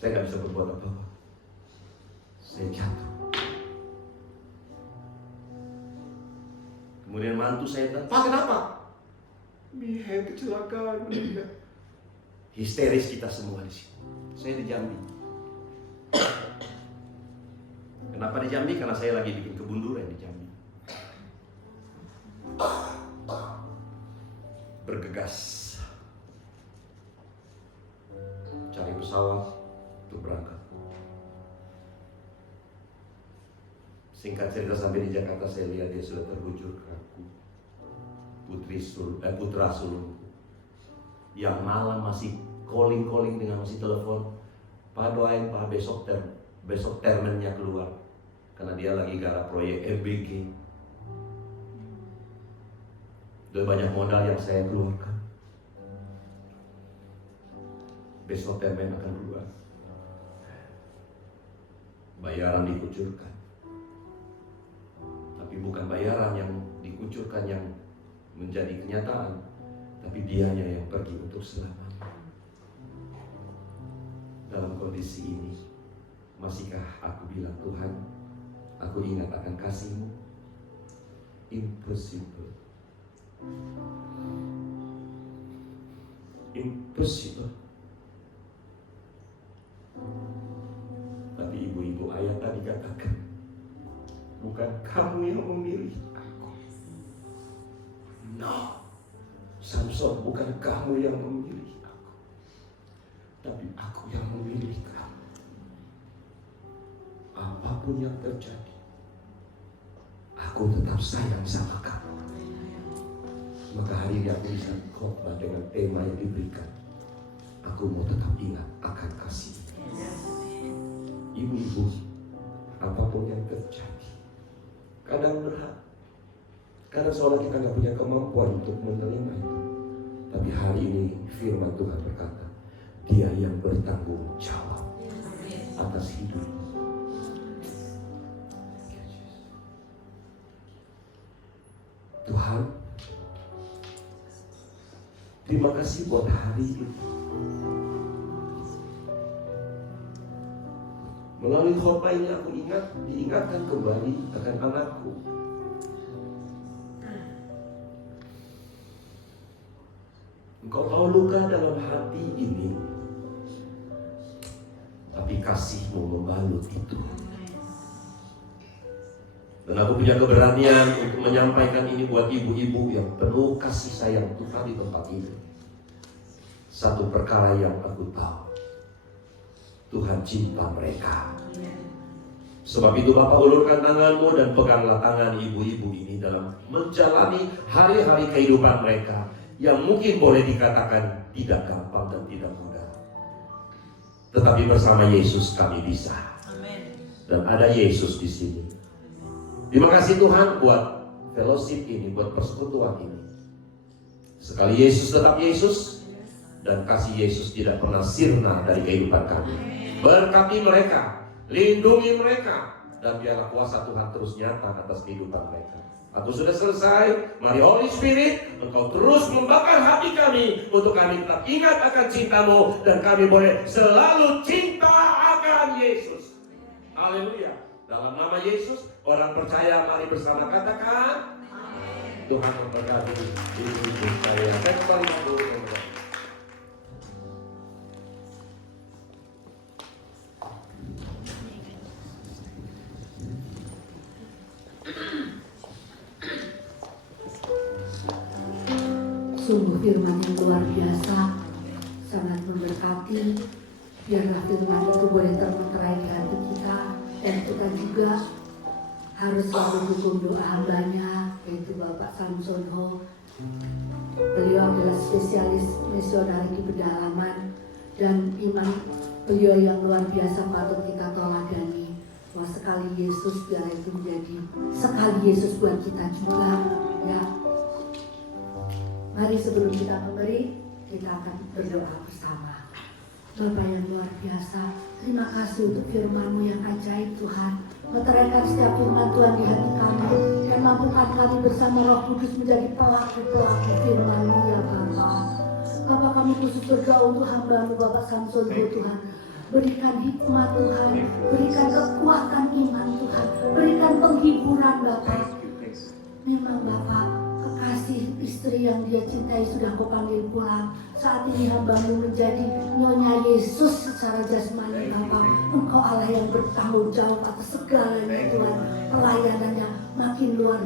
Saya nggak bisa berbuat apa-apa. Saya jatuh. Kemudian mantu saya bilang, Pak kenapa? Mihen kecelakaan. Histeris kita semua di sini. Saya di Jambi. Kenapa di Jambi? Karena saya lagi bikin kebun durian di Jambi. Bergegas cari pesawat untuk berangkat. Singkat cerita, sampai di Jakarta saya lihat dia sudah terbujur ke aku, putra sulungku, yang malam masih calling dengan masih telepon, Pak doain Pak besok termennya keluar, karena dia lagi garap proyek MBG. Udah banyak modal yang saya keluarkan, besok termen akan keluar, bayaran dikucurkan. Tapi bukan bayaran yang dikucurkan yang menjadi kenyataan, tapi dianya yang pergi untuk selamanya. Dalam kondisi ini, Masihkah aku bilang, Tuhan, aku ingat akan kasih-Mu? Impossible. Impossible. Tapi ibu-ibu ayat tadi katakan, bukan kamu yang memilih aku. No. Samson, bukan kamu yang memilih aku, tapi aku yang memilih kamu. Apapun yang terjadi, aku tetap sayang sama kamu. Maka hari ini aku bisa khotbah dengan tema yang diberikan. Aku mau tetap ingat akan kasih. Ibu-ibu, apapun yang terjadi, kadang berat, kadang seolah kita nggak punya kemampuan untuk menerima itu. Tapi hari ini firman Tuhan berkata, Dia yang bertanggung jawab atas hidup. Tuhan, terima kasih buat hari ini. Melalui khotbah ini aku diingatkan kembali akan anakku. Engkau tahu luka dalam hati ini, tapi kasih-Mu membalut itu. Dan aku punya keberanian untuk menyampaikan ini buat ibu-ibu yang penuh kasih sayang Tuhan di tempat ini. Satu perkara yang aku tahu, Tuhan cinta mereka. Sebab itu Bapak ulurkan tanganmu dan peganglah tangan ibu-ibu ini dalam menjalani hari-hari kehidupan mereka yang mungkin boleh dikatakan tidak gampang dan tidak mudah. Tetapi bersama Yesus kami bisa. Dan ada Yesus di sini. Terima kasih Tuhan buat fellowship ini, buat persekutuan ini. Sekali Yesus tetap Yesus, dan kasih Yesus tidak pernah sirna dari kehidupan kami. Berkati mereka, lindungi mereka, dan biarlah kuasa Tuhan terus nyata atas kehidupan mereka. Aku sudah selesai. Mari Holy Spirit, Engkau terus membakar hati kami untuk kami tetap ingat akan cinta-Mu dan kami boleh selalu cinta akan Yesus. Haleluya. Dalam nama Yesus, orang percaya mari bersama katakan amin. Tuhan memberkati ibu-ibu saya. Saya kembali dulu. Sungguh firman yang luar biasa, sangat memberkati. Biarlah firman itu boleh termeterai di hati kita, dan kita juga harus selalu dukung doa hambanya, yaitu Bapak Samson Ho. Beliau adalah spesialis misionari di pedalaman, dan iman beliau yang luar biasa patut kita teladani. Bahwa sekali Yesus, biar itu menjadi sekali Yesus buat kita juga, ya. Mari sebelum kita memberi, kita akan berdoa bersama. Bapa yang luar biasa, terima kasih untuk firman-Mu yang ajaib Tuhan. Meteraikan setiap firman Tuhan di hati kami, dan mampukan kami bersama Roh Kudus menjadi pelaku-pelaku firman-Mu ya Bapa. Bapa, kami khusus berdoa untuk hamba-Mu Bapak Samson Tuhan. Berikan hikmat Tuhan, berikan kekuatan iman Tuhan, berikan penghiburan Bapa. Memang Bapa, kekasih istri yang dia cintai sudah Kau panggil pulang. Saat ini hamba-Mu menjadi Nyonya Yesus secara jasmani Bapa. Engkau Allah yang bertanggung jawab atas segalanya Tuhan. Pelayanannya makin luar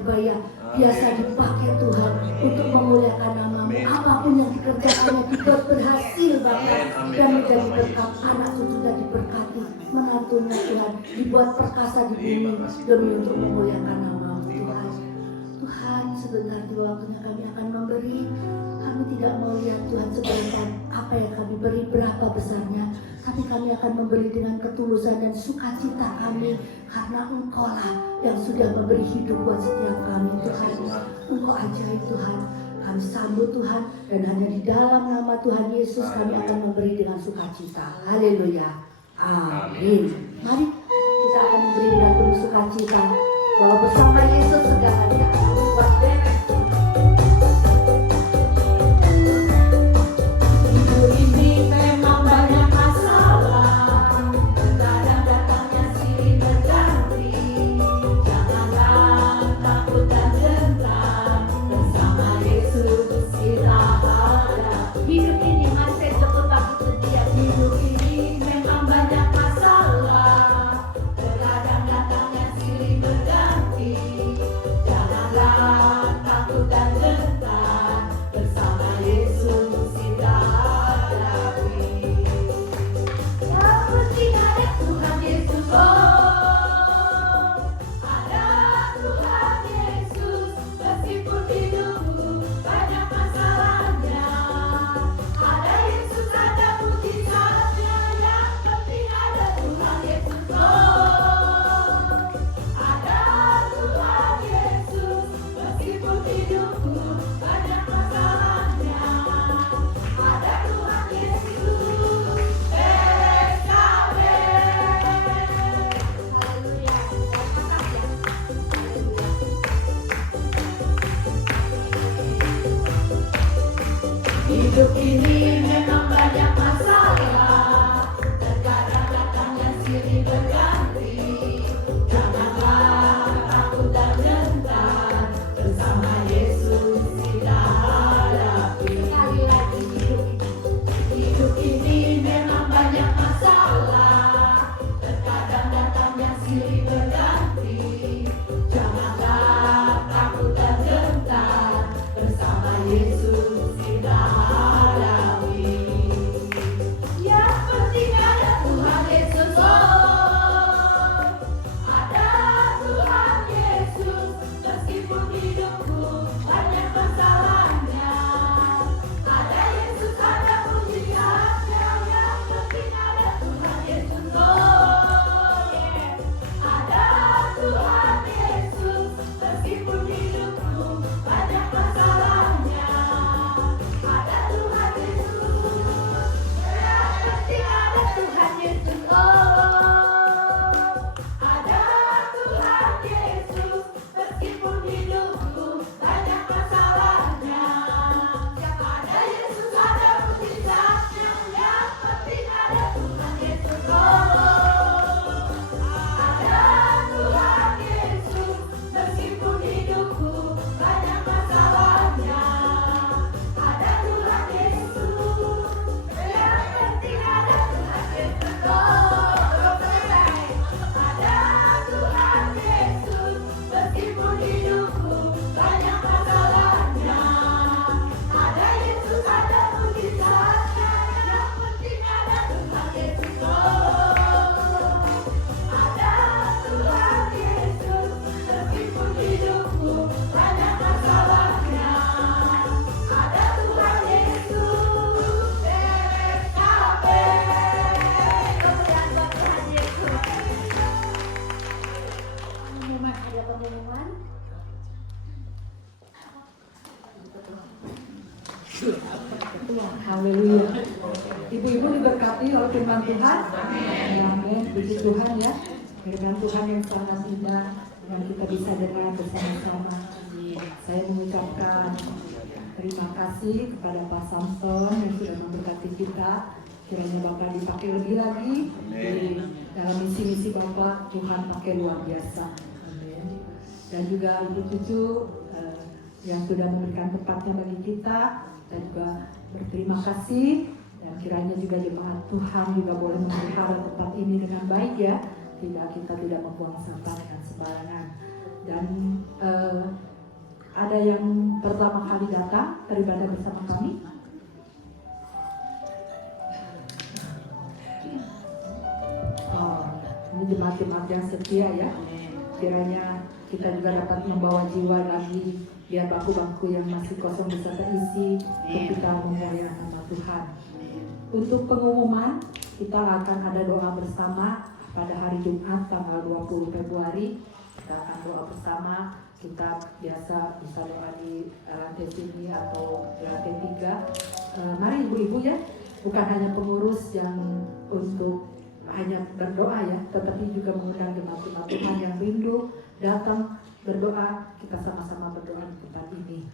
biasa dipakai Tuhan untuk memuliakan nama-Mu. Apapun yang dikerjakannya dibuat berhasil Bapa, dan menjadi berkat. Anak cucunya diberkati, menantunya Tuhan dibuat perkasa di bumi demi untuk memuliakan nama-Mu Tuhan. Tuhan, sebentar di waktunya kami akan memberi. Kami tidak mau lihat Tuhan sebentar apa yang kami beri berapa besarnya, tapi kami akan memberi dengan ketulusan dan sukacita kami, karena Engkau lah yang sudah memberi hidup buat setiap kami Tuhan. Engkau ajaib Tuhan. Kami sambut Tuhan, dan hanya di dalam nama Tuhan Yesus kami akan memberi dengan sukacita. Haleluya. Amin. Mari kita akan memberi dengan penuh sukacita, bahwa bersama Yesus segalanya. Hidup ini memang banyak masalah, kadang datangnya ini memang banyak masalah, terkadang datangnya silih berganti. Janganlah takut dan gentar, bersama Yesus kita hadapi. Sekali lagi Hidup ini memang banyak masalah, terkadang datangnya silih berganti. Janganlah takut dan gentar, bersama Yesus kita hadapi. Yang penting ada Tuhan Yesus, oh, ada Tuhan Yesus. Meskipun hidupku banyak masalahnya, ada Yesus, ada mujizatnya. Yang penting ada Tuhan Yesus, oh yeah. Ada Tuhan Yesus. Meskipun hidupku banyak masalahnya, ada Tuhan Yesus. Yang penting ada Tuhan Yesus, oh, ada Tuhan Yesus. Meskipun hidupku banyak masalahnya, ada Yesus, ada mujizatnya. Yang penting ada Tuhan Yesus, oh, ada Tuhan Yesus. Meskipun hidupku banyak masalahnya, ada Tuhan Yesus. Yang penting ada Tuhan Yesus, oh, selesai. Ada Tuhan Yesus. Meskipun hidupku banyak masalahnya, ada Yesus, ada mujizatnya. Yang penting ada Tuhan Yesus, oh, ada Tuhan Yesus. Meskipun hidupku banyak masalahnya, ada Tuhan Yesus. Beres kabeh. kemuliaan buat Tuhan Yesus. Pengumuman, ada pengumuman? Haleluya. Ibu-ibu diberkati oleh firman Tuhan. Amin. Puji Tuhan ya. Firman Tuhan yang sangat indah yang kita bisa dengar bersama-sama. Saya mengucapkan terima kasih kepada Pak Samson yang sudah memberkati kita. Kiranya Bapak dipakai lebih lagi di dalam misi-misi Bapak. Tuhan pakai luar biasa. Amin. Dan juga ibu cucu yang sudah memberikan tempatnya bagi kita, dan juga berterima kasih. Dan kiranya juga jemaat Tuhan juga boleh memelihara tempat ini dengan baik ya. Kita tidak membuang sampah dengan sembarangan. Dan ada yang pertama kali datang beribadah bersama kami. Oh, ini jemaat-jemaat yang setia ya. Kiranya kita juga dapat membawa jiwa lagi, biar bangku-bangku yang masih kosong bisa terisi ketika memuliakan nama Tuhan. Untuk pengumuman, kita akan ada doa bersama pada hari Jumat tanggal 20 Februari. Kita akan doa bersama. Kita biasa bisa doa di lantai sini atau di lantai 3. Mari ibu-ibu ya, bukan hanya pengurus yang untuk hanya berdoa ya, tetapi juga mengundang jemaat-jemaat Tuhan yang rindu datang berdoa. Kita sama-sama berdoa di tempat ini.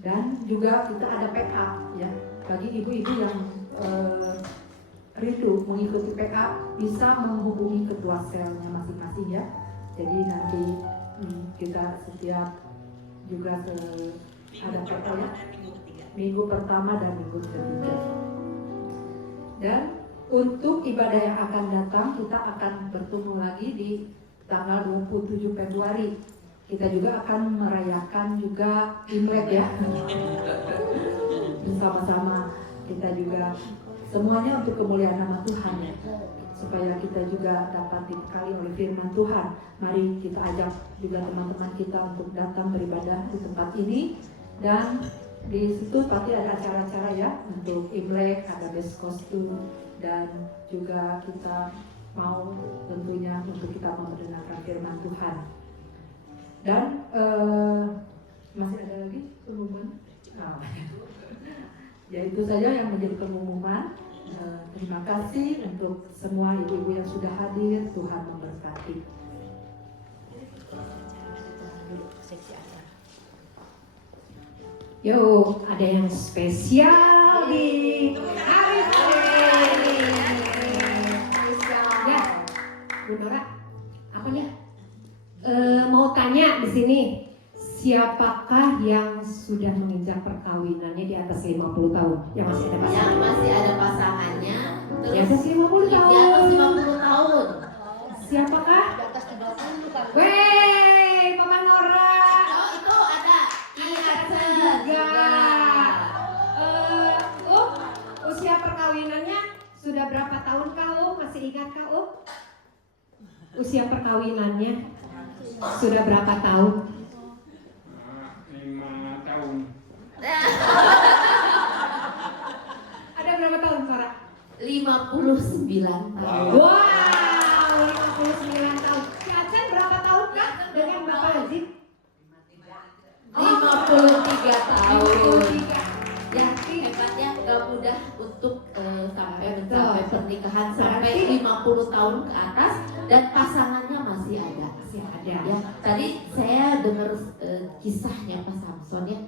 Dan juga kita ada PA ya, bagi ibu-ibu yang rindu mengikuti PA bisa menghubungi ketua selnya masing-masing ya. Jadi nanti kita setiap juga ada PA ya, minggu pertama dan minggu ketiga. Dan untuk ibadah yang akan datang, kita akan bertemu lagi di tanggal 27 Februari. Kita juga akan merayakan juga Imlek ya. Bersama-sama kita juga semuanya untuk kemuliaan nama Tuhan ya. Supaya kita juga dapat dibekali oleh firman Tuhan. Mari kita ajak juga teman-teman kita untuk datang beribadah di tempat ini. Dan di situ pasti ada acara-acara ya, untuk Imlek, ada best kostum, dan juga kita mau tentunya untuk kita mendengarkan firman Tuhan. Dan masih ada lagi pengumuman? Ya itu saja yang menjadi pengumuman. Terima kasih untuk semua ibu-ibu yang sudah hadir. Tuhan memberkati. Yuk, ada yang spesial di hari ini. Ya, Bu Nora, apa nih? Mau tanya di sini, siapakah yang sudah menginjak perkawinannya di atas 50 tahun? Yang masih ada Yang pasangan? masih ada pasangannya. Di Terus atas 50 di tahun. atas 50 tahun. Siapakah? Di atas 30 kan. Wey, Mama Nora. Oh itu ada Iacen Juga. juga. Usia perkawinannya sudah berapa tahun kau? Masih ingat kau? Usia perkawinannya sudah berapa tahun? 5 tahun. Ada berapa tahun, Farah? 59 tahun. Wow, 59 tahun. Si Acen berapa tahun Kak dengan Bapak Haji? 53 tahun. 53. Ya, hebatnya gak mudah untuk sampai mencapai Betul. pernikahan sampai Berarti- 50 tahun ke atas dan pasangannya masih ada. Masih ada. Ya, tadi saya dengar kisahnya Pak Samson ya.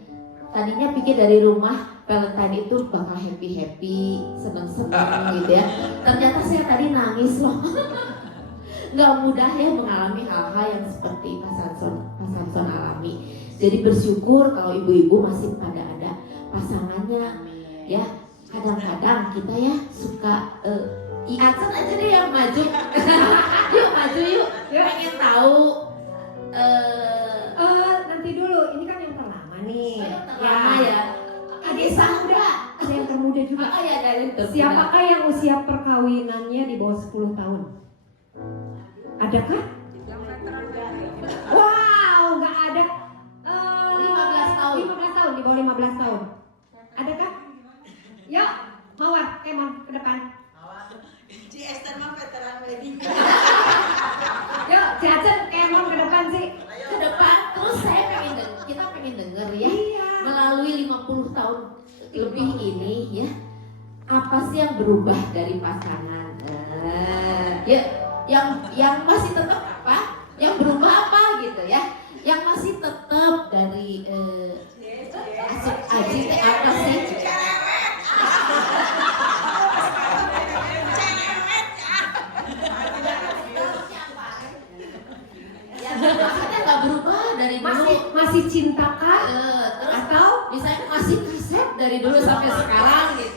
Tadinya pikir dari rumah Valentine itu bakal happy, seneng-seneng gitu ya. Ternyata saya tadi nangis loh. Nggak mudah ya mengalami hal-hal yang seperti Pak Samson alami. Jadi bersyukur kalau ibu-ibu masih pada ada pasangannya. Ya, kadang-kadang kita ya suka Iacen aja deh yang maju. Yuk maju yuk. Pengen tahu Nanti dulu, ini kan yang terlama nih. yang terlama ya. Ada yang termuda, ada yang termuda juga. Maka ya dari Siapakah yang usia perkawinannya di bawah 10 tahun? Adakah? Wow, nggak ada. 15 tahun. 15 tahun, di bawah 15 tahun. Adakah? Yuk, Mawar, Kemon, ke depan. Ci Esther mah veteran wedding. Yuk, si Acen, Kemon ke depan sih. ke depan terus saya kita pengen denger ya Iya. melalui 50 tahun lebih ini ya apa sih yang berubah dari pasangan ya yang masih tetap apa yang berubah apa gitu ya yang masih tetap dari asik aji teh apa sih yang maksudnya nggak berubah dari dulu Masih cintakah? terus Atau misalnya masih kaset dari dulu sampai sekarang gitu.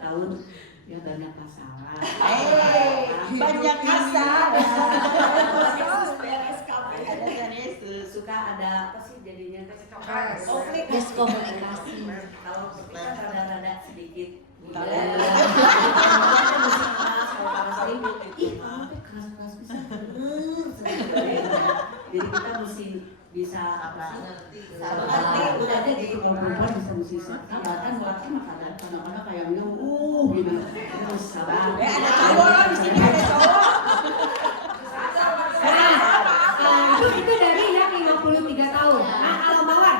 Tahun ya banyak masalah. Banyak kasar. Suka ada apa sih jadinya Konflik. miskomunikasi. Kalau kita rada-rada sedikit jadi kita mesti bisa apa udah ada gitu kalau perempuan bisa sabar kan buatnya makanan kadang-kadang kayak bilang gitu terus sabar ada cowok di sini ada cowok itu dari yang 53 tahun. Nah, kalau Mawar,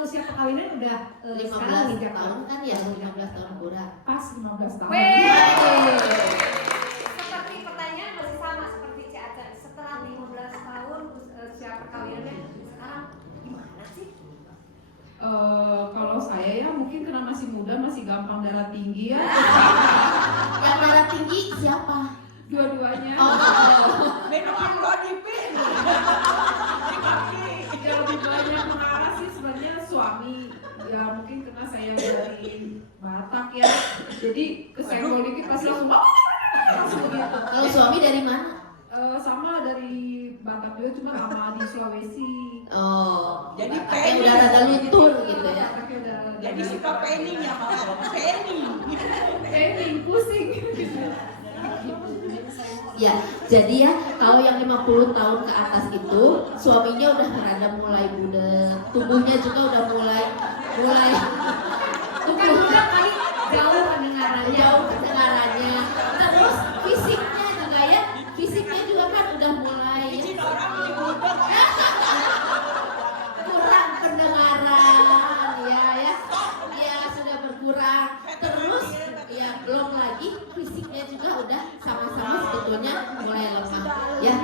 usia perkawinan udah 15 tahun kan ya 15 tahun kurang. Pas 15 tahun. Seperti pertanyaan masih sama seperti Ci Acen. Setelah 15 tahun usia perkawinannya sekarang gimana sih? Kalau saya ya mungkin karena masih muda masih gampang darah tinggi ya. Yang darah tinggi siapa? Dua-duanya. minum amlodipin Yang lebih banyak mengarah sih sebenarnya suami. Ya mungkin karena saya dari Batak ya. Jadi kesenggol dikit pasti langsung begitu. Kalau suami dari mana? Sama dari Batak juga cuma sama di Sulawesi. Oh, Jadi kayak udah rada luntur gitu ya. Bataknya udah jadi suka penning ya penning pusing. Ya, jadi ya kalau yang 50 tahun ke atas itu suaminya udah rada mulai budak, tubuhnya juga udah mulai Bukan muda kali, jauh pendengarannya. jauh kedengarannya. Terus fisiknya juga kan udah mulai ya, kurang pendengaran ya sudah berkurang. Terus ya belum lagi fisiknya juga udah sama-sama sebetulnya mulai lemah ya.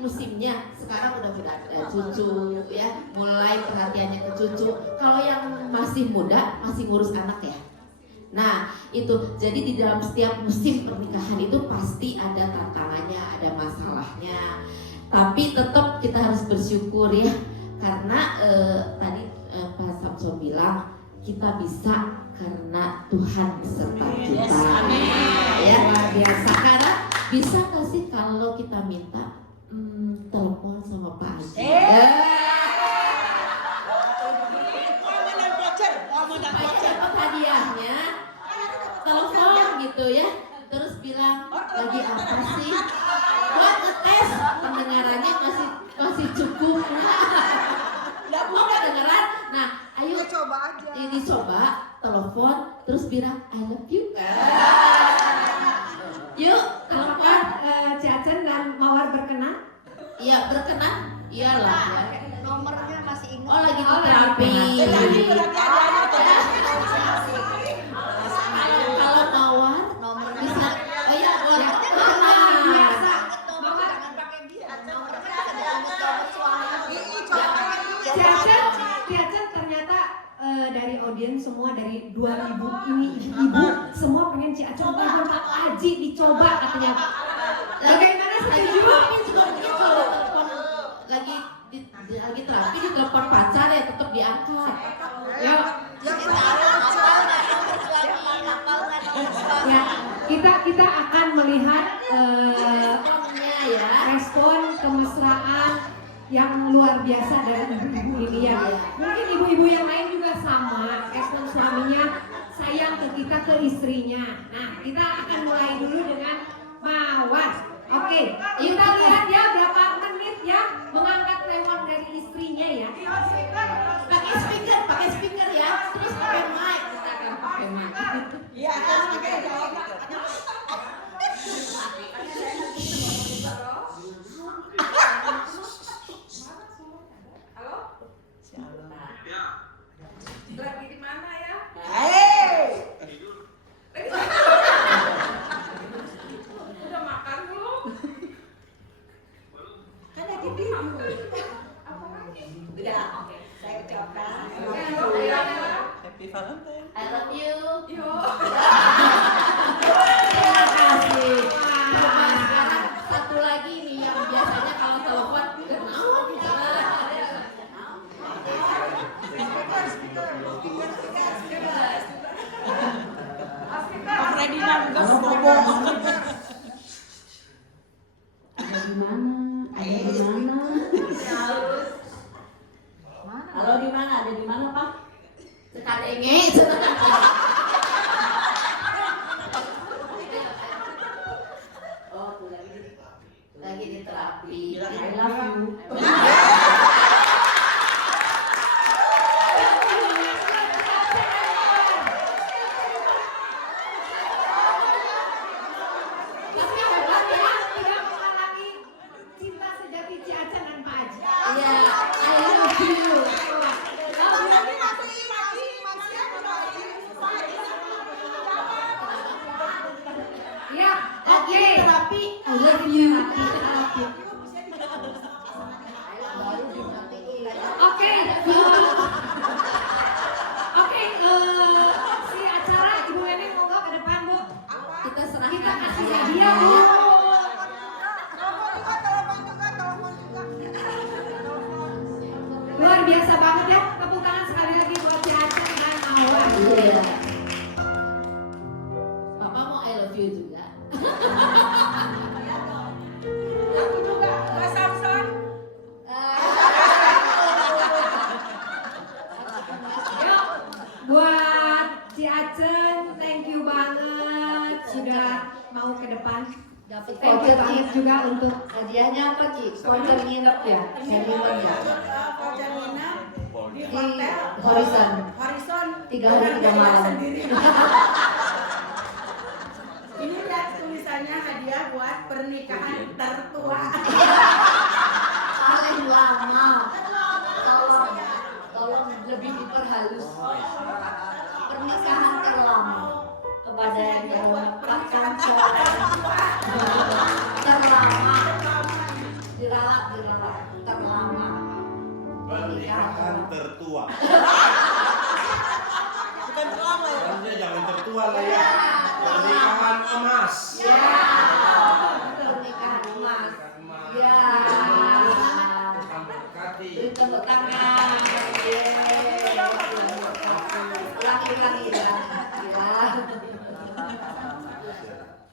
musimnya. Sekarang udah ada cucu ya, mulai perhatiannya ke cucu. Kalau yang masih muda masih ngurus anak ya. Nah itu jadi di dalam setiap musim pernikahan itu pasti ada tantangannya, ada masalahnya. Tapi tetap kita harus bersyukur ya, karena tadi Pak Samson bilang kita bisa karena Tuhan beserta kita. Ya, biasa. Karena bisa nggak sih kalau kita minta telepon sama Pak Haji? Supaya dapat hadiahnya, telepon gitu ya, terus bilang lagi apa sih? Buat ngetes pendengarannya masih cukup. Oh kedengeran? Nah, ayo coba aja. Ini coba telepon terus bilang I love you. Yuk telepon. Ciacen dan Mawar berkenan? Iya berkenan. Iyalah. Ya. Nomornya masih ingat. Oh lagi di terapi. Kalau Mawar bisa. Oh ya boleh. Ciacen ternyata dari audiens semua dari 2000 ini ibu-ibu semua pengen Ciacen telepon Pak Haji dicoba katanya. Bagaimana setuju? Tapi juga mungkin kalau telepon lagi terapi di telepon pacar ya tetap diangkat. Yuk. Ya, kita akan melihat Ya. respon kemesraan yang luar biasa dari ibu-ibu ini ya. Mungkin ibu-ibu yang lain juga sama, respon suaminya sayang ke kita, ke istrinya. Nah, kita akan mulai dulu dengan Mawar. Oke, kita lihat ya berapa menit ya mengangkat telepon dari istrinya ya. Pakai speaker ya. Terus pakai mic. Kita akan pakai mic. Lagi di mana ya? Udah makan belum? Kan lagi tidur. Apa lagi? Udah, oke. Saya ucapkan. Happy Valentine. I love you. Terima kasih. Nah, sekarang satu lagi nih yang biasanya kalau telepon kenal gitu. Pak Ferdinand juga Ada di mana? Ada di mana? Halo, di mana? Ada di mana, Pak? Sekadenge. Oh, tuh Lagi di terapi. bilang I love you. Tapi hebat ya, tidak menghalangi cinta sejati Ciacen dan Pak Haji. Iya, I love you. Ya, Lagi oke. di terapi, I love you. Oke, si acara Ibu Neneng monggo ke depan Bu. Kita serahkan Kita kasih hadiahnya. hadiah Bu. Luar biasa banget ya, tepuk tangan sekali lagi buat si Aceh dan Mawar. Iya. Papa mau I love you juga. Yuk, buat si Aceh, thank you banget sudah mau ke depan. Dapat Thank you banget juga untuk hadiahnya apa Ci? Voucher nginep ya? Seniman ya? Voucher nginep di Di hotel Horizon. Horizon 3 hari 3 malam. sendiri. Ini lihat tulisannya hadiah buat pernikahan tertua. Paling lama. Tolong lebih diperhalus. Pernikahan terlama kepada yang baru menikahkan terlama diralat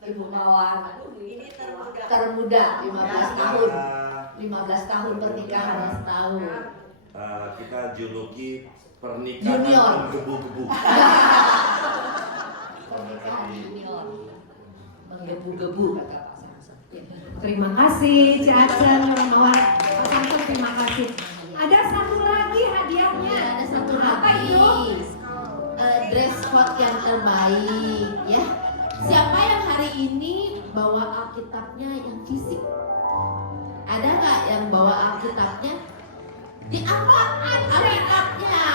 Ibu Mawar Ini termuda. termuda 15 tahun. 15 tahun pernikahan. 15 tahun. Kita juluki pernikahan Junior. menggebu-gebu. Pernikahan junior. Menggebu-gebu kata Pak Samson. Terima kasih Cik Acen, Mawar. Pak Samson, terima kasih. Ada satu lagi hadiahnya. Ya, ada satu Apa lagi. itu? Dress code yang terbaik ya. Siapa yang hari ini bawa Alkitabnya yang fisik? Ada nggak yang bawa Alkitabnya? Diangkat Alkitabnya.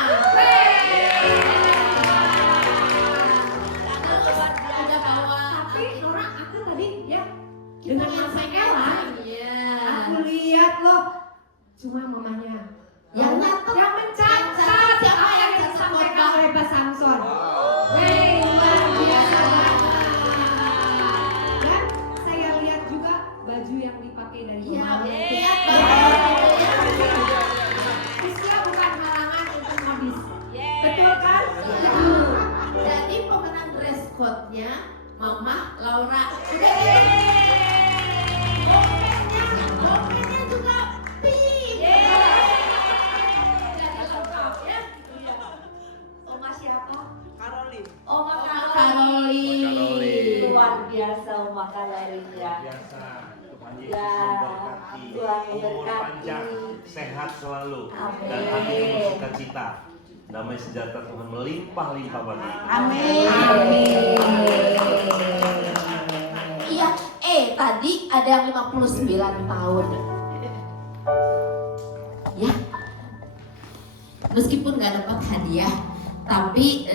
Terus udah bawa Tapi Alkitab. Nora, aku tadi ya Kita dengan yang Mas Ella, Iya. aku lihat loh, cuma mamanya Yang nyatet. yang mencatat Siapa apa yang yang catat disampaikan khotbah? oleh Pak Samson. Wow. Wey, luar biasa. Dan saya lihat juga baju yang dipakai dari Iya, kemarin. lihat Usia bukan halangan untuk habis. Betul kan? Jadi pemenang dress code-nya Mama Laura. Dompetnya juga pink. Jadi lengkap ya. Oma siapa? Karolin. Oma Karoli. Luar biasa Oma Karolin ya. biasa. Tuhan Yesus Ya, memberkati, Tuhan umur memberkati. panjang, sehat selalu, Amin. dan hati penuh sukacita. Damai sejahtera Tuhan melimpah-limpah bagi kita. Amin. Iya, tadi ada yang 59 tahun. Ya. Meskipun nggak dapat hadiah, tapi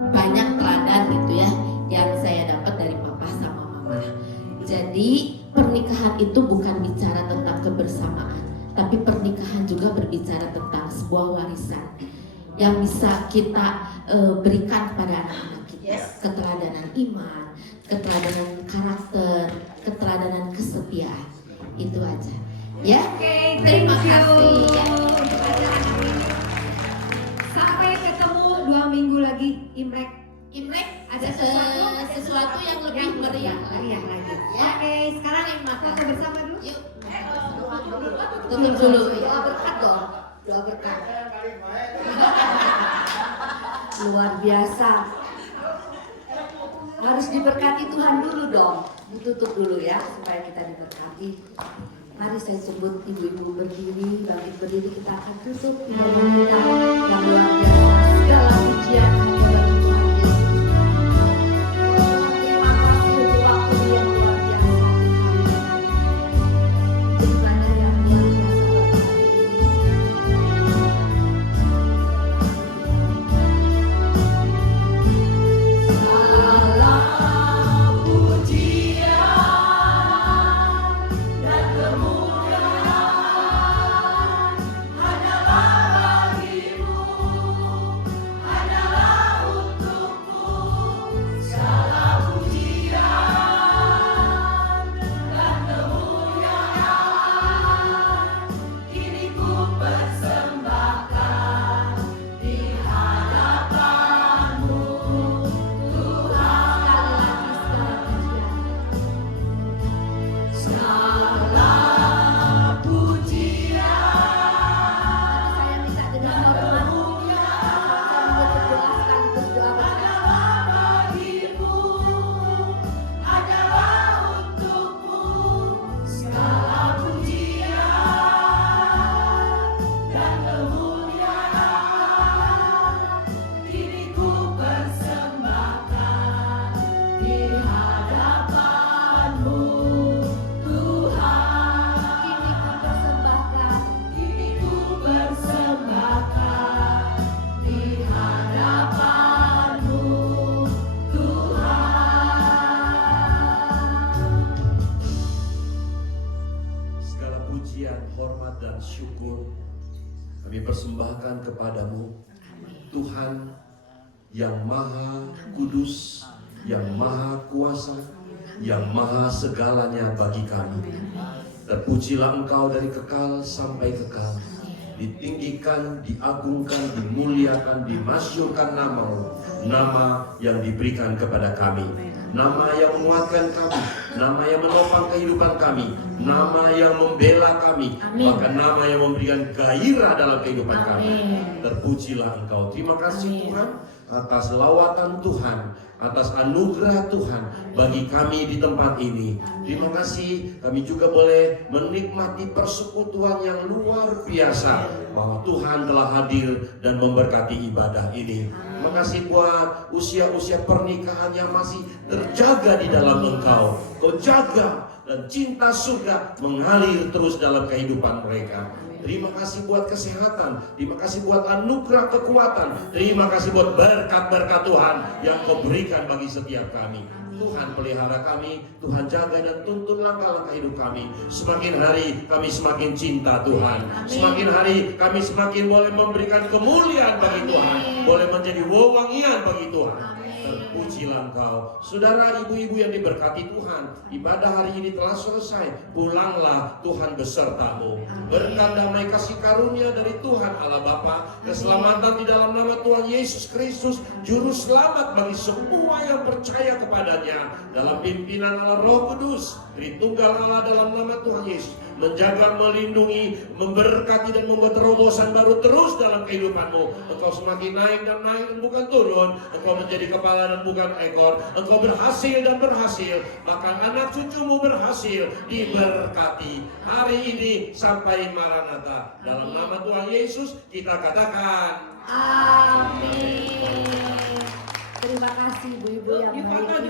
banyak teladan gitu ya yang saya dapat dari papa sama mama. Jadi pernikahan itu bukan bicara tentang kebersamaan, tapi pernikahan juga berbicara tentang sebuah warisan yang bisa kita berikan kepada anak-anak kita. Keteladanan iman, keteladanan karakter, keteladanan kesetiaan. Itu aja. Ya. Oke, Terima thank you kasih ya. untuk acara hari ini. Sampai ketemu 2 minggu lagi Imlek. Imlek Ada sesuatu yang lebih meriah lagi. meriah lagi. Ya. Oke, sekarang Terima foto kasih. bersama dulu. Yuk. Tutup dulu. Doa berkat dong. Doa berkat. Luar biasa. Harus diberkati Tuhan dulu dong. Ditutup dulu ya supaya kita diberkati. Mari saya sebut ibu-ibu berdiri, bangkit berdiri, kita akan tutup ibadah kita yang luar biasa. Segala pujian hanya bagi Tuhan Yesus. Oh, terima kasih untuk waktu yang luar biasa. Ibadah yang luar biasa pada hari ini. Salam pujian dan kemuliaan hanyalah bagimu, hanyalah untukmu. Segala pujian dan kemuliaan kini ku persembahkan di hadapanmu. Segala pujian. Saya minta dengan hormat saya berdoa sekaligus doa berkat. Bagimu, hanyalah untukmu. Segala pujian dan kemuliaan kini ku persembahkan di hadapanmu, Tuhan. Kini ku persembahkan di hadapanmu, Tuhan. Segala pujian, hormat dan syukur kami persembahkan kepadamu, Tuhan yang maha kudus, yang maha kuasa, yang maha segalanya bagi kami. Terpujilah Engkau dari kekal sampai kekal. Ditinggikan, diagungkan, dimuliakan, dimasyurkan namamu, nama yang diberikan kepada kami. nama yang menguatkan kami, nama yang menopang kehidupan kami, nama yang membela kami, bahkan nama yang memberikan gairah dalam kehidupan kami. Terpujilah Engkau. Terima kasih Tuhan atas lawatan Tuhan, atas anugerah Tuhan bagi kami di tempat ini. Terima kasih kami juga boleh menikmati persekutuan yang luar biasa, bahwa Tuhan telah hadir dan memberkati ibadah ini. Terima kasih buat usia-usia pernikahan yang masih terjaga di dalam Engkau. Kau jaga dan cinta surga mengalir terus dalam kehidupan mereka. Terima kasih buat kesehatan, terima kasih buat anugerah kekuatan, terima kasih buat berkat-berkat Tuhan yang Kau berikan bagi setiap kami. Tuhan pelihara kami, Tuhan jaga dan tuntun langkah-langkah hidup kami. Semakin hari kami semakin cinta Tuhan, semakin hari kami semakin boleh memberikan kemuliaan bagi Tuhan, boleh menjadi wewangian bagi Tuhan. Terpujilah Engkau. Saudara, ibu-ibu yang diberkati Tuhan, ibadah hari ini telah selesai. Pulanglah, Tuhan besertamu. Berkat damai kasih karunia dari Tuhan Allah Bapa, keselamatan di dalam nama Tuhan Yesus Kristus, Juru Selamat bagi semua yang percaya kepadanya, dalam pimpinan Allah Roh Kudus, Tritunggal Allah dalam nama Tuhan Yesus, menjaga, melindungi, memberkati dan membuat terobosan baru terus dalam kehidupanmu. Engkau semakin naik dan bukan turun. Engkau menjadi kepala dan bukan ekor. Engkau berhasil dan berhasil, bahkan anak cucumu berhasil, diberkati hari ini sampai Maranatha. Dalam nama Tuhan Yesus kita katakan Amin. Terima kasih ibu-ibu yang baik.